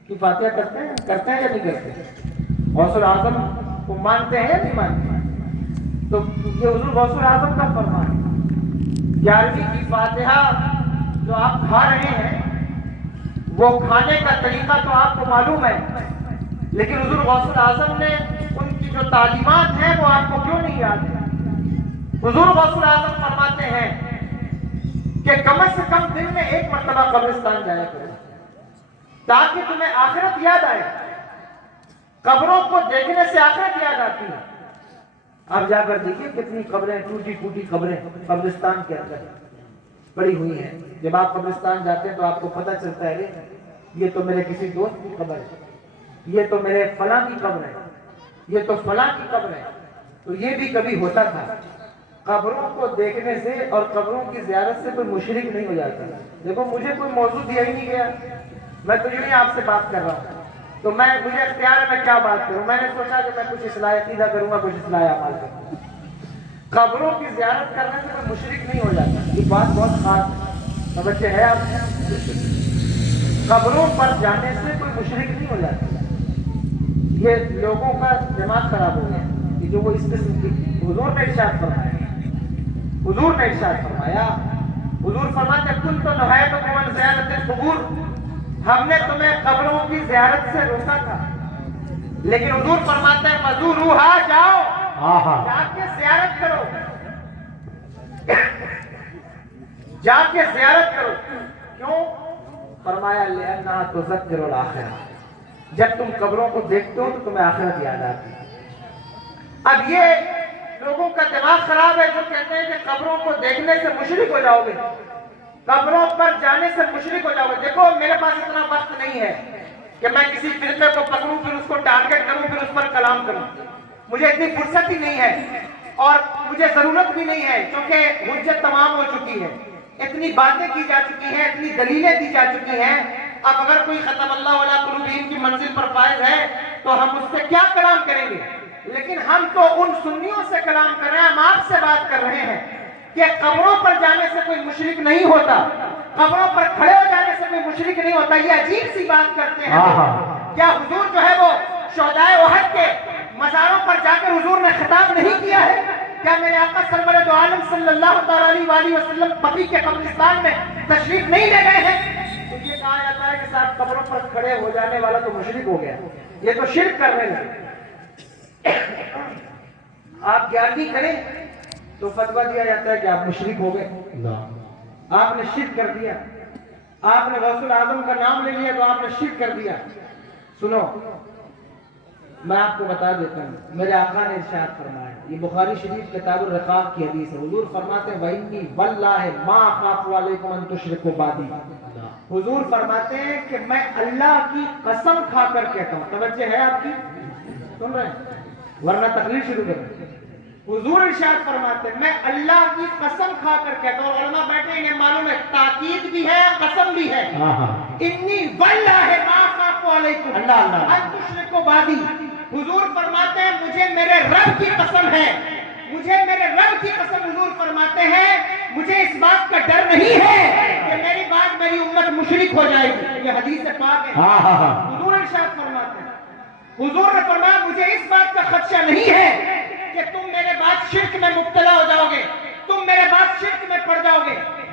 کی فاتحہ کرتے ہیں یا نہیں کرتے؟ غوث العظم کو مانتے ہیں یا نہیں مانتے؟ تو یہ حضور غوث العظم کا فرمان ہے. 11ویں کی فاتحہ جو آپ کھا رہے ہیں وہ کھانے کا طریقہ تو آپ کو معلوم ہے, لیکن حضور غوث العظم نے ان کی جو تعلیمات ہیں وہ آپ کو کیوں نہیں یاد ہے؟ حضور غوث العظم فرماتے ہیں کہ کم سے کم دن میں 1 مرتبہ قبرستان جایا کرو تاکہ تمہیں آخرت یاد آئے. قبروں کو دیکھنے سے آخرت یاد آتی ہے. آپ جا کر دیکھیے کتنی قبریں, ٹوٹی پھوٹی قبریں قبرستان کے اندر پڑی ہوئی ہیں. جب آپ قبرستان جاتے ہیں تو آپ کو پتہ چلتا ہے یہ تو میرے کسی دوست کی قبر ہے, یہ تو میرے فلاں کی قبر ہے, یہ تو فلاں کی قبر ہے. تو یہ بھی کبھی ہوتا تھا. قبروں کو دیکھنے سے اور قبروں کی زیارت سے کوئی مشرک نہیں ہو جاتا. دیکھو مجھے کوئی موضوع دیا ہی نہیں گیا, میں تو یوں ہی آپ سے بات کر رہا ہوں, تو مجھے اختیار ہے میں کیا بات کروں. میں نے سوچا کہ میں کچھ اصلاح عقیدہ کروں گا, کچھ اصلاح اعمال کروں گا. قبروں کی زیارت کرنے سے کوئی مشرک نہیں ہو جاتا. یہ بات بہت خاص ہے, سمجھتے ہیں آپ؟ قبروں پر جانے سے کوئی مشرک نہیں ہو جاتا. یہ لوگوں کا دماغ خراب ہو گیا کہ جو وہ اس قسم کی. حضور نے ارشاد فرمایا, حضور نے ارشاد فرمایا, حضور فرماتے کنت نہیتکم عن زیارت القبور, ہم نے تمہیں قبروں کی زیارت سے روکا تھا, لیکن حضور فرماتے ہیں فزوروہا, جاؤ جا کے زیارت کرو, جا کے زیارت کرو. کیوں؟ فرمایا لأنہا تذکر الآخرہ, جب تم قبروں کو دیکھتے ہو تو تمہیں آخرت یاد آتی ہے. اب یہ لوگوں کا دماغ خراب ہے جو کہتے ہیں کہ قبروں کو دیکھنے سے مشرک ہو جاؤ گے, قبروں پر جانے سے مشرک ہو جاؤ گے. دیکھو میرے پاس اتنا وقت نہیں ہے کہ میں کسی فرقے کو پکڑوں پھر اس کو ٹارگٹ کروں پھر اس پر کلام کروں. مجھے اتنی فرصت ہی نہیں ہے اور مجھے ضرورت بھی نہیں ہے, کیونکہ حجت تمام ہو چکی ہے, اتنی باتیں کی جا چکی ہیں, اتنی دلیلیں دی جا چکی ہیں. اب اگر کوئی ختم اللہ علی قلوبہم کی منزل پر فائز ہے تو ہم اس سے کیا کلام کریں گے؟ لیکن ہم تو ان سنیوں سے کلام کر رہے ہیں, ہم آپ سے بات کر رہے ہیں کہ قبروں پر جانے سے کوئی مشرک نہیں ہوتا, قبروں پر کھڑے ہو جانے سے کوئی مشرک نہیں ہوتا. یہ عجیب سی بات کرتے ہیں. کیا حضور جو ہے وہ شہدائے احد کے مزاروں پر جا کر حضور نے خطاب نہیں کیا ہے؟ کیا میرے آقا سرور دو عالم صلی اللہ تعالی علیہ وسلم بقیع کے قبرستان میں تشریف نہیں لے گئے ہیں؟ تو یہ کہا جاتا ہے کہ صاحب قبروں پر کھڑے ہو جانے والا تو مشرک ہو گیا, یہ تو شرک کرنے لگے. آپ 11ویں کریں تو فتویٰ دیا جاتا ہے کہ آپ مشرک ہو گئے, آپ نے شرک کر دیا. آپ نے غوث العظم کا نام لے لیا تو آپ نے شرک کر دیا. سنو میں آپ کو بتا دیتا ہوں, میرے آقا نے ارشاد فرمایا, یہ بخاری شریف کتاب الرقاق کی حدیث ہے. حضور فرماتے ہیں وَإِنِّي وَاللَّهِ مَا أَخَافُ عَلَيْكُمْ أَن تُشْرِكُوا بِي. حضور فرماتے ہیں کہ میں اللہ کی قسم کھا کر کہتا ہوں. توجہ ہے آپ کی؟ سن رہے ہیں ورنہ تقریر شروع کریں. حضور ارشاد فرماتے ہیں میں اللہ کی قسم کھا کر کہتا ہوں. علماء بیٹھے ہیں, یہ معلوم ہے تاکید بھی ہے قسم بھی ہے. انی واللہ ما اخاف علیکم ان تشرکوا بی. حضور فرماتے ہیں مجھے میرے رب کی قسم ہے, مجھے میرے رب کی قسم. حضور فرماتے ہیں مجھے اس بات کا ڈر نہیں ہے کہ میری بات میری امت مشرک ہو جائے گی. یہ حدیث پاک ہے. حضور ارشاد فرماتے ہیں, حضور نے فرمایا مجھے اس بات کا خدشہ نہیں ہے کہ تم میرے بعد شرک میں مبتلا ہو جاؤ گے, تم میرے بعد شرک میں پڑ جاؤ گے.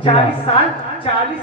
40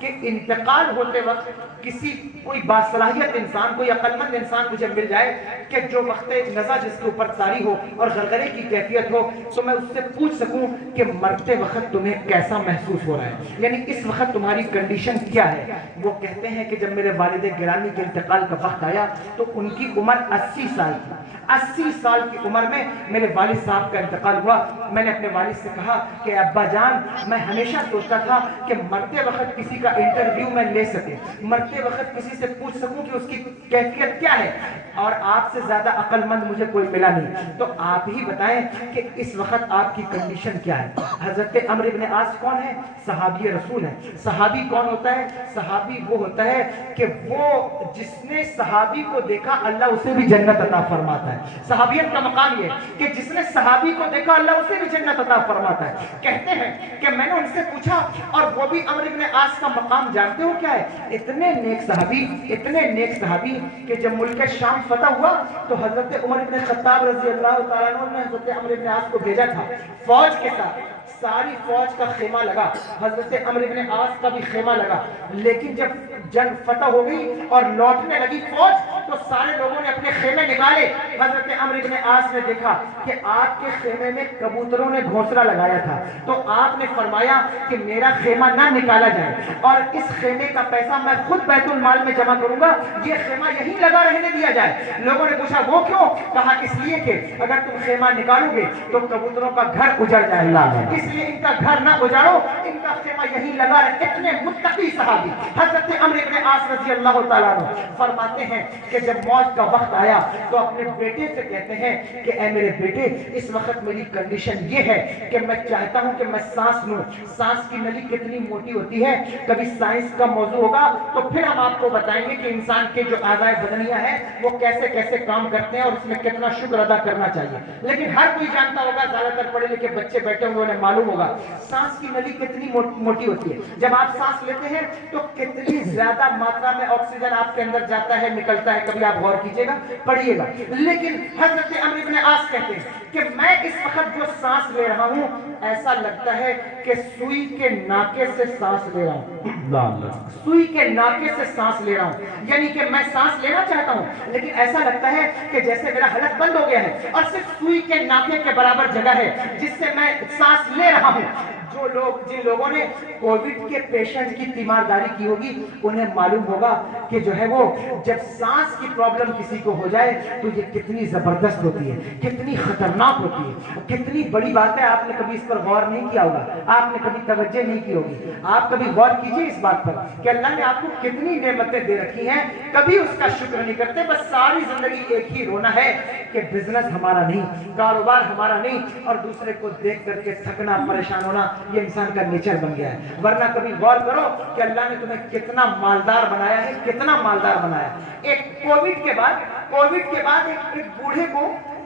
کہ انتقال ہوتے وقت کسی کوئی باصلاحیت انسان، کوئی عقلمند انسان مجھے مل جائے کہ جو وقت نزا جس کے اوپر طاری ہو اور غرغرے کی کیفیت ہو، تو میں اس سے پوچھ سکوں کہ مرتے وقت تمہیں کیسا محسوس ہو رہا ہے، یعنی اس وقت تمہاری کنڈیشن کیا ہے۔ وہ کہتے ہیں کہ جب میرے والد گرامی کے انتقال کا وقت آیا تو ان کی عمر 80 سال تھی۔ 80 سال کی عمر میں میرے والد صاحب کا انتقال ہوا۔ میں نے اپنے والد سے کہا کہ ابا جان، میں ہمیشہ سوچتا تھا کہ مرتے وقت کسی کا انٹرویو میں لے سکوں، مرتے وقت کسی سے پوچھ سکوں کہ اس کی کیفیت کیا ہے، اور آپ سے زیادہ عقل مند مجھے کوئی ملا نہیں۔ تو آپ ہی بتائیں کہ اس وقت آپ کی کنڈیشن کیا ہے۔ حضرت عمرو بن عاص کون ہے؟ صحابی رسول ہے۔ صحابی کون ہوتا ہے؟ صحابی وہ ہوتا ہے کہ وہ جس نے صحابی کو دیکھا اللہ اسے بھی جنت عطا فرماتا ہے۔ صحابیت کا مقام یہ کہ جس نے صحابی کو دیکھا اللہ اسے بھی جنت عطا فرماتا ہے۔ کہتے ہیں کہ میں نے ان سے پوچھا، اور وہ بھی عمرو بن عاص کا مقام جانتے ہو کیا ہے؟ اتنے نیک صحابی، اتنے نیک صحابی کہ جب ملک شام فتح ہوا تو حضرت عمر بن خطاب رضی اللہ تعالیٰ عنہ نے حضرت عمرو بن عاص کو بھیجا تھا فوج کے ساتھ۔ ساری فوج کا خیمہ لگا، حضرت عمرو بن عاص کا بھی خیمہ لگا، لیکن جب جنگ فتح ہو گئی اور لوٹنے لگی فوج تو سارے لوگوں نے اپنے خیمے نکالے۔ حضرت عمرو بن عاص نے دیکھا کہ آپ کے خیمے میں کبوتروں نے گھونسلہ لگایا تھا، تو آپ نے فرمایا کہ میرا خیمہ نہ نکالا جائے اور اس خیمے کا پیسہ میں خود بیت المال میں جمع کروں گا، یہ خیمہ یہیں لگا رہنے دیا جائے۔ لوگوں نے پوچھا وہ کیوں؟ کہا اس لیے کہ اگر تم خیمہ نکالو گے تو کبوتروں کا گھر اجڑ جائے گا، اس لیے ان کا گھر نہ اجاڑو، ان کا خیمہ یہیں لگا رہے۔ اتنے متقی صحابی حضرت عمرو بن عاص رضی اللہ تعالیٰ عنہ فرماتے ہیں کہ جب موت کا وقت آیا تو اپنے بیٹے سے کہتے ہیں کہ اے میرے بیٹے، اس وقت میری کنڈیشن یہ ہے کہ میں چاہتا ہوں کہ میں سانس لوں۔ سانس کی نلی کتنی موٹی ہوتی ہے، کبھی سائنس کا موضوع ہوگا تو پھر ہم آپ کو بتائیں گے کہ انسان کے جو اعضاء بدنیہ ہیں وہ کیسے کیسے کام کرتے ہیں اور اس میں کتنا شکر ادا کرنا چاہیے، لیکن ہر کوئی جانتا ہوگا، زیادہ تر پڑھے لکھے بچے بیٹھے ہوئے انہیں معلوم ہوگا سانس کی نلی کتنی موٹی ہوتی ہے۔ جب آپ سانس لیتے ہیں تو کتنی زیادہ ماترا میں آکسیجن آپ کے اندر جاتا ہے، نکلتا ہے، کبھی آپ غور کیجئے گا، پڑھیے گا۔ لیکن حضرت عمرو بن عاص کہتے ہیں کہ میں اس وقت جو سانس لے رہا ہوں ایسا لگتا ہے کہ سوئی کے ناکے سے سانس لے رہا ہوں، سوئی کے ناکے سے سانس لے رہا ہوں، یعنی کہ میں سانس لینا چاہتا ہوں لیکن ایسا لگتا ہے کہ جیسے میرا حلق بند ہو گیا ہے اور صرف سوئی کے ناکے کے برابر جگہ ہے جس سے میں سانس لے رہا ہوں۔ جن لوگوں نے کووڈ کے پیشنٹ کی تیمارداری کی ہوگی انہیں معلوم ہوگا کہ جو ہے وہ جب سانس کی پرابلم کسی کو ہو جائے تو یہ کتنی زبردست ہوتی ہے، کتنی خطرناک ہوتی ہے، کتنی بڑی بات ہے۔ آپ نے کبھی اس پر غور نہیں کیا ہوگا، آپ نے کبھی توجہ نہیں کی ہوگی، آپ کبھی غور کیجئے اس بات پر کہ اللہ نے آپ کو کتنی نعمتیں دے رکھی ہیں، کبھی اس کا شکر نہیں کرتے، بس ساری زندگی ایک ہی رونا ہے کہ بزنس ہمارا نہیں، کاروبار ہمارا نہیں، اور دوسرے کو دیکھ کر کے تھکنا، پریشان ہونا، یہ انسان کا نیچر بن گیا ہے۔ ورنہ کبھی غور کرو کہ اللہ نے تمہیں کتنا مالدار بنایا ہے، کتنا مالدار بنایا ہے۔ ایک کووڈ کے بعد ایک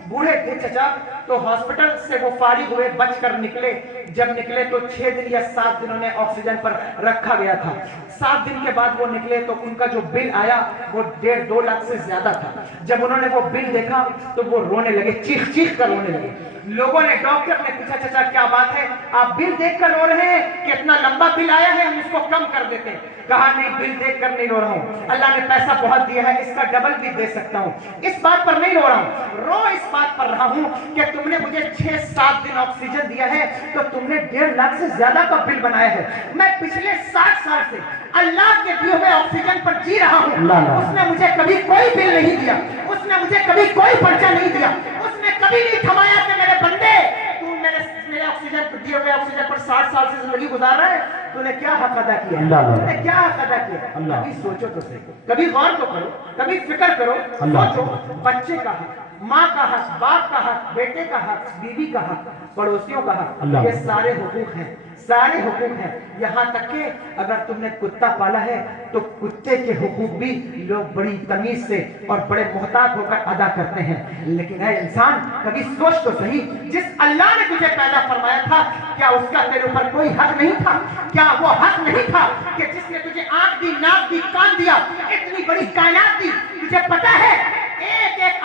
بوڑھے تھے چچا، تو ہاسپٹل سے وہ فارغ ہوئے، بچ کر نکلے، جب نکلے تو 6 دن یا 7 دن انہیں آکسیجن پر رکھا گیا تھا۔ 7 دن کے بعد وہ نکلے تو ان کا جو بل آیا وہ 1.5-2 لاکھ سے زیادہ تھا۔ جب انہوں نے وہ بل دیکھا تو وہ رونے لگے، چیخ کر رونے لگے۔ لوگوں نے، ڈاکٹر نے پوچھا چچا کیا بات ہے، آپ بل دیکھ کر رو رہے ہیں کہ اتنا لمبا بل آیا ہے ہم اس کو کم کر دیتے ہیں؟ کہا نہیں، بل دیکھ کر نہیں رو رہا ہوں، اللہ نے پیسہ بہت دیا ہے، اس کا ڈبل بھی دے سکتا ہوں، اس بات پر نہیں رو رہا ہوں، اس بات پر رہا ہوں کہ تم نے مجھے 6-7 دن آکسیجن دیا ہے تو تم نے 1.5 لاکھ سے زیادہ کا بل بنایا ہے۔ میں پچھلے 60 سال سے اللہ کے دیے ہوئے آکسیجن پر جی رہا ہوں، اس نے مجھے کبھی کوئی بل نہیں دیا، اس نے مجھے کبھی کوئی پرچہ نہیں دیا، اس نے کبھی نہیں تھمایا کہ میرے بندے تو میرے آکسیجن پر دیے ہوئے آکسیجن پر 60 سال سے زندگی گزار رہا ہے، تو نے کیا حق ادا کیا، تو نے کیا حق ادا کیا؟ کبھی سوچو تو صحیح، کبھی غور تو کرو، کبھی فکر کرو، سوچو بچے کا حق، ماں کا حق، باپ کا حق، بیٹے کا حق، بیوی کا حق، پڑوسیوں کا حق، یہ سارے حقوق ہیں، سارے حقوق ہیں۔ یہاں تک کہ اگر تم نے کتا پالا ہے تو کتے کے حقوق بھی لوگ بڑی تمیز سے اور بڑے محتاط ہو کر ادا کرتے ہیں۔ لیکن اے انسان، کبھی سوچ تو صحیح، جس اللہ نے تجھے پیدا فرمایا تھا کیا اس کا تیرے اوپر کوئی حق نہیں تھا؟ کیا وہ حق نہیں تھا کہ جس نے تجھے آنکھ دی، ناک دی، کان دیا، اتنی بڑی کائنات دی، تجھے پتا ہے ایک ایک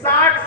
60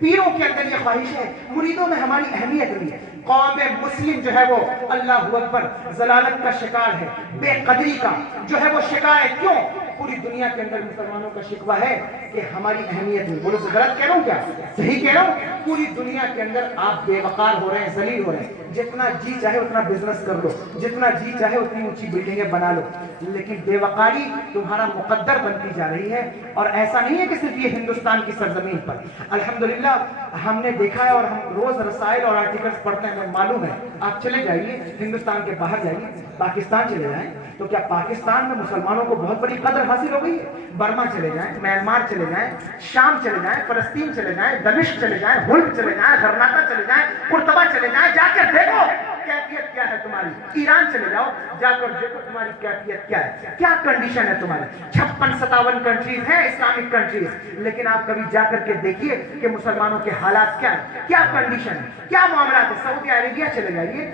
پیروں کے اندر یہ خواہش ہے، مریدوں میں ہماری اہمیت نہیں ہے. قوم مسلم جو ہے وہ اللہ اکبر ضلالت کا شکار ہے، بے قدری کا جو ہے وہ شکار ہے. کیوں؟ پوری دنیا کے اندر مسلمانوں کا شکوہ ہے کہ ہماری اہمیت نہیں. بولو غلط کہہ رہا ہوں کیا؟ صحیح کہہ رہا ہوں. پوری دنیا کے اندر آپ بے وقار ہو رہے ہیں، ذلیل ہو رہے ہیں. جتنا جی چاہے اتنا بزنس کر لو، جتنا جی چاہے اتنی اونچی بلڈنگیں بنا لو، لیکن بے وقاری تمہارا مقدر بنتی جا رہی ہے. اور ایسا نہیں ہے کہ صرف یہ ہندوستان کی سرزمین پر. الحمدللہ ہم نے دیکھا ہے اور ہم روز رسائل اور آرٹیکلز پڑھتے ہیں. ہمیں معلوم ہے، آپ چلے جائیے ہندوستان کے باہر جائیے، پاکستان چلے جائیں تو کیا پاکستان میں مسلمانوں کو بہت بڑی قدر حاصل ہو گئی ہے؟ برما چلے جائیں، میانمار چلے جائیں، شام چلے جائیں، فلسطین چلے جائیں، دمشق چلے جائیں، ملک چلے جائیں، غرناطہ چلے جائیں، قرطبہ چلے جائیں، جا کر دیکھو کیفیت کیا ہے تمہاری. ایران چلے جاؤ، جا کر دیکھو تمہاری کیفیت کیا ہے، کیا کنڈیشن ہے تمہاری. 56-57 کنٹریز ہیں اسلامک کنٹریز، لیکن آپ کبھی جا کر کے دیکھیے کہ مسلمانوں کے حالات کیا ہیں، کیا کنڈیشن ہے، کیا معاملات ہیں. سعودی عربیہ چلے جائیے،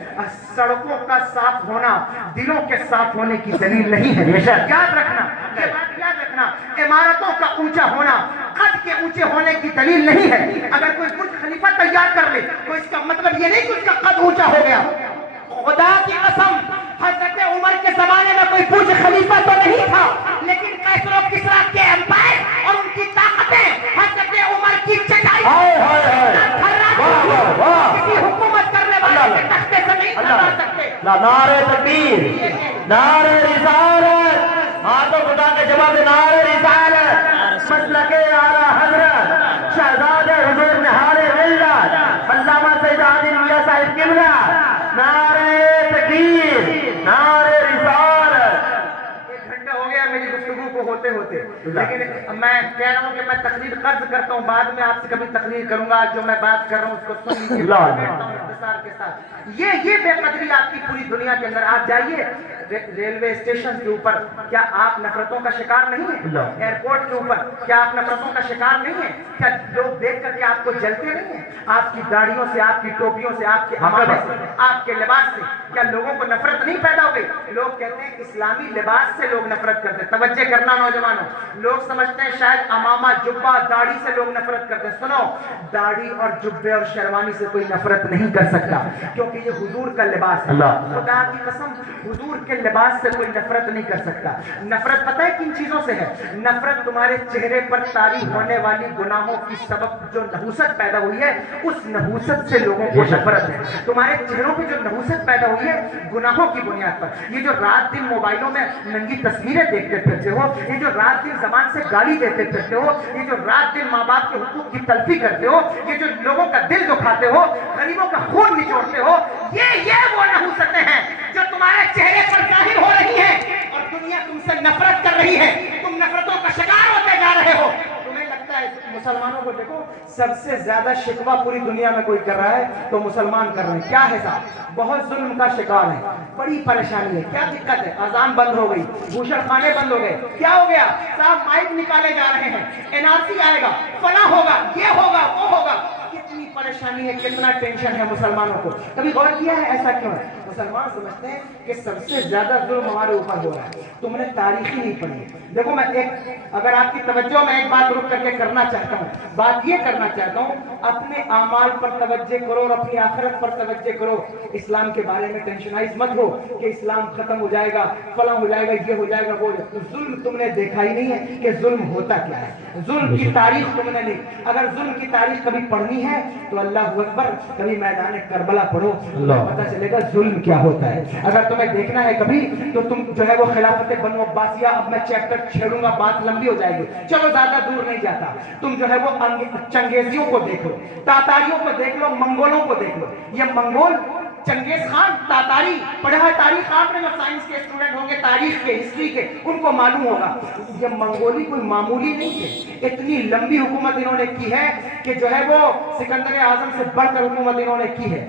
سڑکوں کا صاف ہونا دلوں کے صاف ہونے کی دلیل نہیں ہے. یاد رکھنا، یہ بات یاد رکھنا. عمارتوں کا اونچا ہونا قد کے اونچے ہونے کی دلیل نہیں ہے. اگر کوئی برج خلیفہ تیار کر لے تو اس کا مطلب یہ نہیں کہ اس کا قد اونچا ہو گیا. خدا کی قسم حضرت عمر کے زمانے میں کوئی برج خلیفہ تو نہیں تھا، لیکن کیسر و کسریٰ کے امپائر اور ان کی طاقتیں حضرت عمر کی چٹائی کسی حکومت کرنے والے کے تختے سے نہیں ہٹا سکتے. نعرہ تکبیر، نعرہ رسالت، ہاتھوں خدا کے جواب نعرہ رسالت، مسلک اعلیٰ حضرت شہزادہ حضور نہار ملت علامہ سید عادل میاں صاحب قبلہ، نعرہ تکبیر، نعرہ رسالت. 1 گھنٹہ ہو گیا میری گفتگو کو ہوتے ہوتے، لیکن میں کہہ رہا ہوں کہ میں تقریر قرض کرتا ہوں، بعد میں آپ سے کبھی تقریر کروں گا. جو میں بات کر رہا ہوں اس کو سن لیجیے اختصار کے ساتھ. یہ بے قدری آپ کی پوری دنیا کے اندر. آپ جائیے ریلوے اسٹیشن کے اوپر، کیا آپ نفرتوں کا شکار نہیں ہیں؟ ایئرپورٹ کے اوپر کیا آپ نفرتوں کا شکار نہیں ہیں؟ کیا لوگ دیکھ کر کے آپ کو جلتے نہیں ہیں؟ آپ کی داڑھیوں سے، آپ کی ٹوپیوں سے، آپ کے عمامے سے، آپ کے لباس سے کیا لوگوں کو نفرت نہیں پیدا ہو گئی؟ لوگ کہتے ہیں اسلامی لباس سے لوگ نفرت کرتے ہیں. توجہ کرنا نوجوانوں، لوگ سمجھتے ہیں شاید عمامہ، جبہ، داڑھی سے لوگ نفرت کرتے ہیں. سنو، داڑھی اور جبے اور شیروانی سے کوئی نفرت نہیں کر سکتا، کیونکہ یہ حضور کا لباس ہے. خدا کی قسم حضور کے لباس سے کوئی نفرت نہیں کر سکتا. نفرت پتہ ہے کن چیزوں سے ہے؟ نفرت تمہارے چہرے پر طاری ہونے والی گناہوں کی سبب جو نحوست پیدا ہوئی ہے، اس نحوست سے لوگوں کو نفرت ہے. تمہارے چہروں پہ جو نحوست پیدا ہوئی ہے گناہوں کی بنیاد پر. یہ جو رات دن موبائلوں میں ننگی تصویریں دیکھتے پھرتے ہو، یہ جو رات دن زبان سے گالی دیتے پھرتے ہو، یہ جو رات دن ماں باپ کے حقوق کی تلفی کرتے ہو، یہ جو لوگوں کا دل دکھاتے ہو، غریبوں کا خون نچوڑتے ہو، یہ وہ نحوستیں ہیں جو تمہارے چہرے پر ظاہر ہو رہی ہیں اور دنیا تم سے نفرت کر رہی ہے. تم نفرتوں کا شکار ہوتے جا رہے ہو. تمہیں لگتا ہے مسلمانوں کو دیکھو، سب سے زیادہ شکوہ پوری دنیا میں کوئی کر رہا ہے تو مسلمان کر رہے ہیں. کیا ہے صاحب؟ بہت ظلم کا شکار ہے، بڑی پریشانی ہے. کیا دقت ہے؟ اذان بند ہو گئی، بھوشن خانے بند ہو گئے. کیا ہو گیا صاحب؟ مائک نکالے جا رہے ہیں، NRC آئے گا، فلاں ہوگا، یہ ہوگا، وہ ہوگا. کتنی پریشانی ہے، کتنا ٹینشن ہے مسلمانوں کو. کبھی غور کیا ہے ایسا کیوں ہے؟ مسلمان سمجھتے ہیں کہ سب سے زیادہ ظلم ہمارے اوپر ہو رہا ہے. تم نے تاریخ ہی نہیں پڑھی. دیکھو میں اگر آپ کی توجہ میں ایک بات رک کر کے کرنا چاہتا ہوں، بات یہ کرنا چاہتا ہوں، اپنے اعمال پر توجہ کرو اور اپنی آخرت پر توجہ کرو. اسلام کے بارے میں ٹینشنائز مت ہو کہ اسلام ختم ہو جائے گا، فلاں ہو جائے گا، یہ ہو جائے گا، وہ. ظلم تم نے دیکھا ہی نہیں ہے کہ ظلم ہوتا کیا ہے. ظلم کی تاریخ تم نے نہیں. اگر ظلم کی تاریخ کبھی پڑھنی ہے تو اللہ اکبر کبھی میدان کربلا پڑھو، پتہ چلے گا ظلم کیا ہوتا ہے. اگر تمہیں دیکھنا ہے کبھی تو تم جو ہے وہ خلافت بنو عباسیہ، اب میں چیپٹر چھیڑوں گا، بات لمبی ہو جائے گی. چلو زیادہ دور نہیں جاتا. تم جو ہے وہ چنگیزیوں کو دیکھ لو، تاتاریوں کو دیکھ لو، منگولوں کو دیکھ لو. یہ منگول چنگیز خان تاتاری پڑھا ہے تاریخ، آپ نے جو سائنس کے اسٹوڈنٹ ہوں گے، تاریخ کے، ہسٹری کے، ان کو معلوم ہوگا. یہ منگولی کوئی معمولی نہیں تھے. اتنی لمبی حکومت انہوں نے کی ہے کہ جو ہے وہ سکندر اعظم سے بڑھ کر حکومت انہوں نے کی ہے.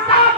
100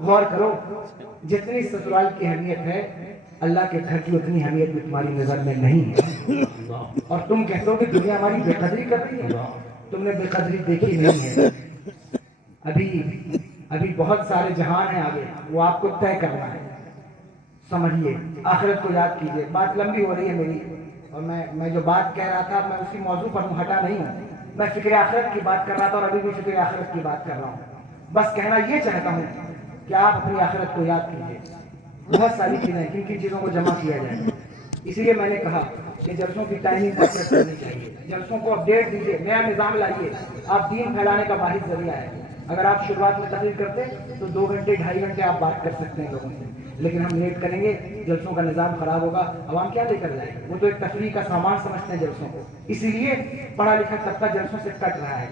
غور کرو، جتنی سسرال کی اہمیت ہے اللہ کے گھر کی اتنی اہمیت بھی تمہاری نظر میں نہیں ہے. اور تم کہتے ہو کہ دنیا ہماری بے قدری کر رہی ہے. تم نے بے قدری دیکھی نہیں ہے. ابھی بہت سارے جہان ہیں آگے، وہ آپ کو طے کرنا ہے. سمجھیے، آخرت کو یاد کیجیے. بات لمبی ہو رہی ہے میری، اور میں جو بات کہہ رہا تھا میں اسی موضوع پر ہٹا نہیں ہوں. میں فکر آخرت کی بات کر رہا تھا اور ابھی بھی فکر آخرت کی بات کر رہا ہوں. بس کہنا یہ چاہتا ہوں کہ آپ اپنی آخرت کو یاد کیجیے. بہت ساری چیزیں، کن کن چیزوں کو جمع کیا جائے. اسی لیے میں نے کہا کہ جلسوں کی ٹائمنگ اپڈیٹ کرنی چاہیے. جلسوں کو اپڈیٹ دیجیے، نیا نظام لائیے. آپ دین پھیلانے کا واحد ذریعہ ہے. اگر آپ شروعات میں تقریر کرتے تو 2 گھنٹے 2.5 گھنٹے آپ بات کر سکتے ہیں لوگوں سے، لیکن ہم لیٹ کریں گے، جلسوں کا نظام خراب ہوگا. عوام کیا لے کر جائے گی؟ وہ تو ایک تفریح کا سامان سمجھتے ہیں جلسوں کو. اسی لیے پڑھا لکھا طبقہ جلسوں سے کٹ رہا ہے.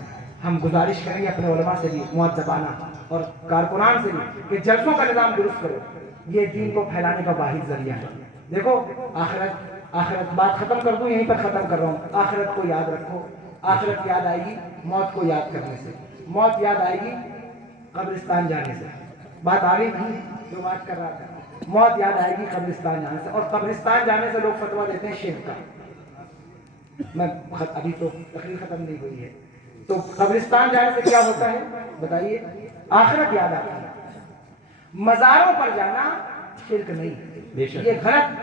ہم گزارش کریں گے اپنے علماء سے بھی، مؤدبانہ اور کارکنان سے بھی، کہ جلسوں کا نظام درست کرو. یہ دین کو پھیلانے کا واحد ذریعہ ہے. دیکھو، آخرت بات ختم کر دوں، یہیں پر ختم کر رہا ہوں. آخرت کو یاد رکھو. آخرت یاد آئے گی موت کو یاد کرنے سے. موت یاد آئے گی قبرستان جانے سے. بات آ گئی نہیں جو بات کر رہا تھا. موت یاد آئے گی قبرستان جانے سے. اور قبرستان جانے سے لوگ فتویٰ دیتے ہیں شرک کا. میں ابھی تو تقریر ختم نہیں ہوئی ہے. تو قبرستان جانے سے کیا ہوتا ہے بتائیے؟ آخرت یاد آتی ہے. مزاروں پر جانا شرک نہیں، یہ غلط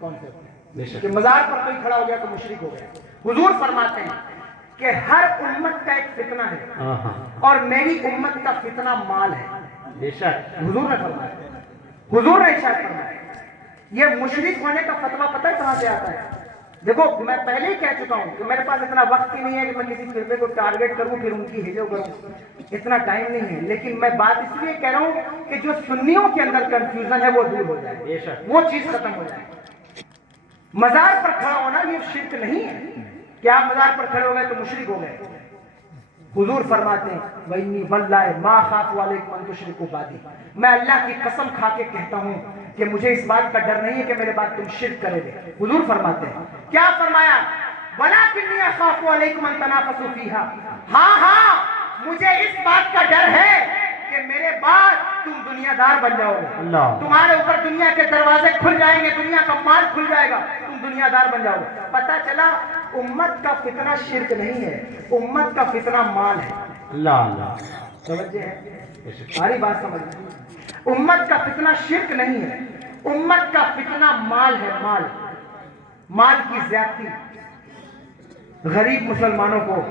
کانسیپٹ ہے کہ مزار پر کوئی کھڑا ہو گیا تو مشرک ہو گیا. حضور فرماتے ہیں کہ ہر امت کا ایک فتنہ ہے اور میری امت کا فتنہ مال ہے. حضور نے فرمایا، حضور نے ارشاد فرمایا. یہ مشرک ہونے کا فتویٰ پتہ ہے کہاں سے آتا ہے؟ دیکھو، میں پہلے ہی کہہ چکا ہوں کہ میرے پاس اتنا وقت ہی نہیں ہے کہ میں کسی فرقے کو ٹارگیٹ کروں پھر ان کی ہجو کروں. اتنا ٹائم نہیں ہے. لیکن میں بات اس لیے کہہ رہا ہوں کہ جو سنیوں کے اندر کنفیوژن ہے وہ دور ہو جائے، وہ چیز ختم ہو جائے. مزار پر کھڑا ہونا یہ شرک نہیں ہے کہ آپ مزار پر کھڑے ہو گئے تو مشرک ہو گئے. حضور فرماتے ہیں وَإِنِّي وَاللَّهِ مَا خَافُ عَلَيْكُمْ أَن تُشْرِكُوا بِي. میں اللہ کی قسم کھا کے کہتا ہوں کہ مجھے اس بات کا ڈر نہیں ہے کہ میرے بعد تم شرک کرے گے. حضور فرماتے ہیں، کیا فرمایا؟ وَلَكِنِّي أَخَافُ عَلَيْكُمْ أَن تَنَافَسُوا فِيهَا. ہاں مجھے اس بات کا ڈر ہے کہ میرے بعد تم دنیا دار بن جاؤ گے. تمہارے اوپر دنیا کے دروازے کھل جائیں گے، دنیا کا مال کھل جائے گا، تم دنیا دار بن جاؤ گے. پتہ چلا امت کا فتنہ شرک نہیں ہے، امت کا فتنہ مال ہے. اللہ توجہ ہے، ساری بات سمجھ. امت کا فتنہ شرک نہیں ہے، امت کا فتنہ مال ہے. مال کی زیادتی. غریب مسلمانوں کو،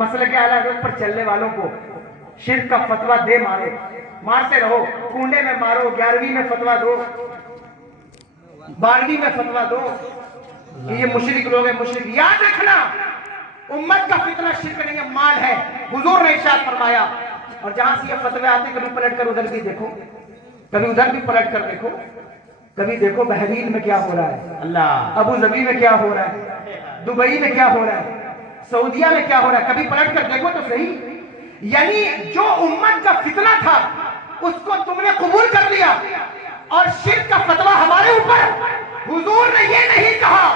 مسلک اعلی حضرت پر چلنے والوں کو شرک کا فتویٰ دے مارتے رہو. کنڈے میں مارو، 11ویں میں فتویٰ دو، 12ویں میں فتویٰ دو کہ یہ مشرک لوگ ہیں. مشرک یاد رکھنا، امت کا فتنہ شرک نہیں ہے، مال ہے. حضور نے ارشاد فرمایا. اور جہاں سے یہ فتوے آتے ہیں کبھی پلٹ کر ادھر بھی دیکھو، کبھی ادھر بھی پلٹ کر دیکھو. کبھی دیکھو بحرین میں کیا ہو رہا ہے، اللہ، ابو ظبی میں کیا ہو رہا ہے، دبئی میں کیا ہو رہا ہے، سعودیہ میں کیا ہو رہا ہے. کبھی پلٹ کر دیکھو تو صحیح. یعنی جو امت کا فتنہ تھا اس کو تم نے قبول کر لیا اور شرک کا فتویٰ ہمارے اوپر. حضور نے یہ نہیں کہا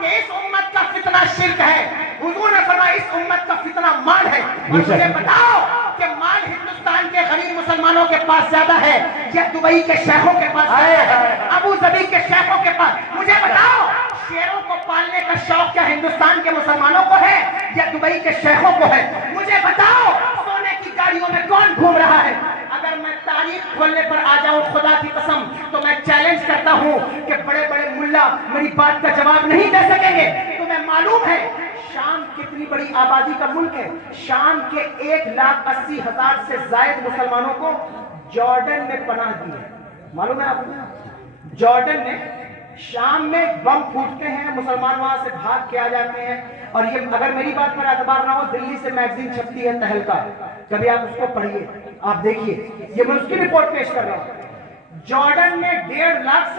کہ اس امت کا فتنہ شرک ہے، حضور نے فرمایا اس امت کا فتنہ مال ہے. اور مجھے بتاؤ کہ مال ہندوستان کے غریب مسلمانوں کے پاس زیادہ ہے یا دبئی کے شیخوں کے پاس زیادہ ہے، ابو ظبی کے شیخوں کے پاس؟ مجھے بتاؤ، شیروں کو پالنے کا شوق کیا ہندوستان کے مسلمانوں کو ہے یا دبئی کے شیخوں کو ہے؟ مجھے بتاؤ، سونے کی گاڑیوں میں کون گھوم رہا ہے؟ اگر میں تاریخ کھولنے پر آ جاؤں خدا کی قسم تو میں چیلنج کرتا ہوں کہ بڑے بڑے ملا میری بات کا جواب نہیں دے سکیں گے. تمہیں معلوم ہے شام کتنی بڑی آبادی کا ملک ہے؟ شام کے 1,80,000 سے زائد مسلمانوں کو جارڈن میں پناہ دی ہے. معلوم ہے آپ کو؟ جارڈن نے، شام میں بم پھوٹتے ہیں، مسلمان وہاں سے بھاگ کے آ جاتے ہیں. اور یہ اگر میری بات پر اعتبار نہ ہو، دلی سے میگزین چھپتی ہے تہلکہ، کبھی آپ اس کو پڑھیے، آپ دیکھیے. یہ میں اس کی رپورٹ پیش کر رہا ہوں. جارڈن میں 1.5 لاکھ سے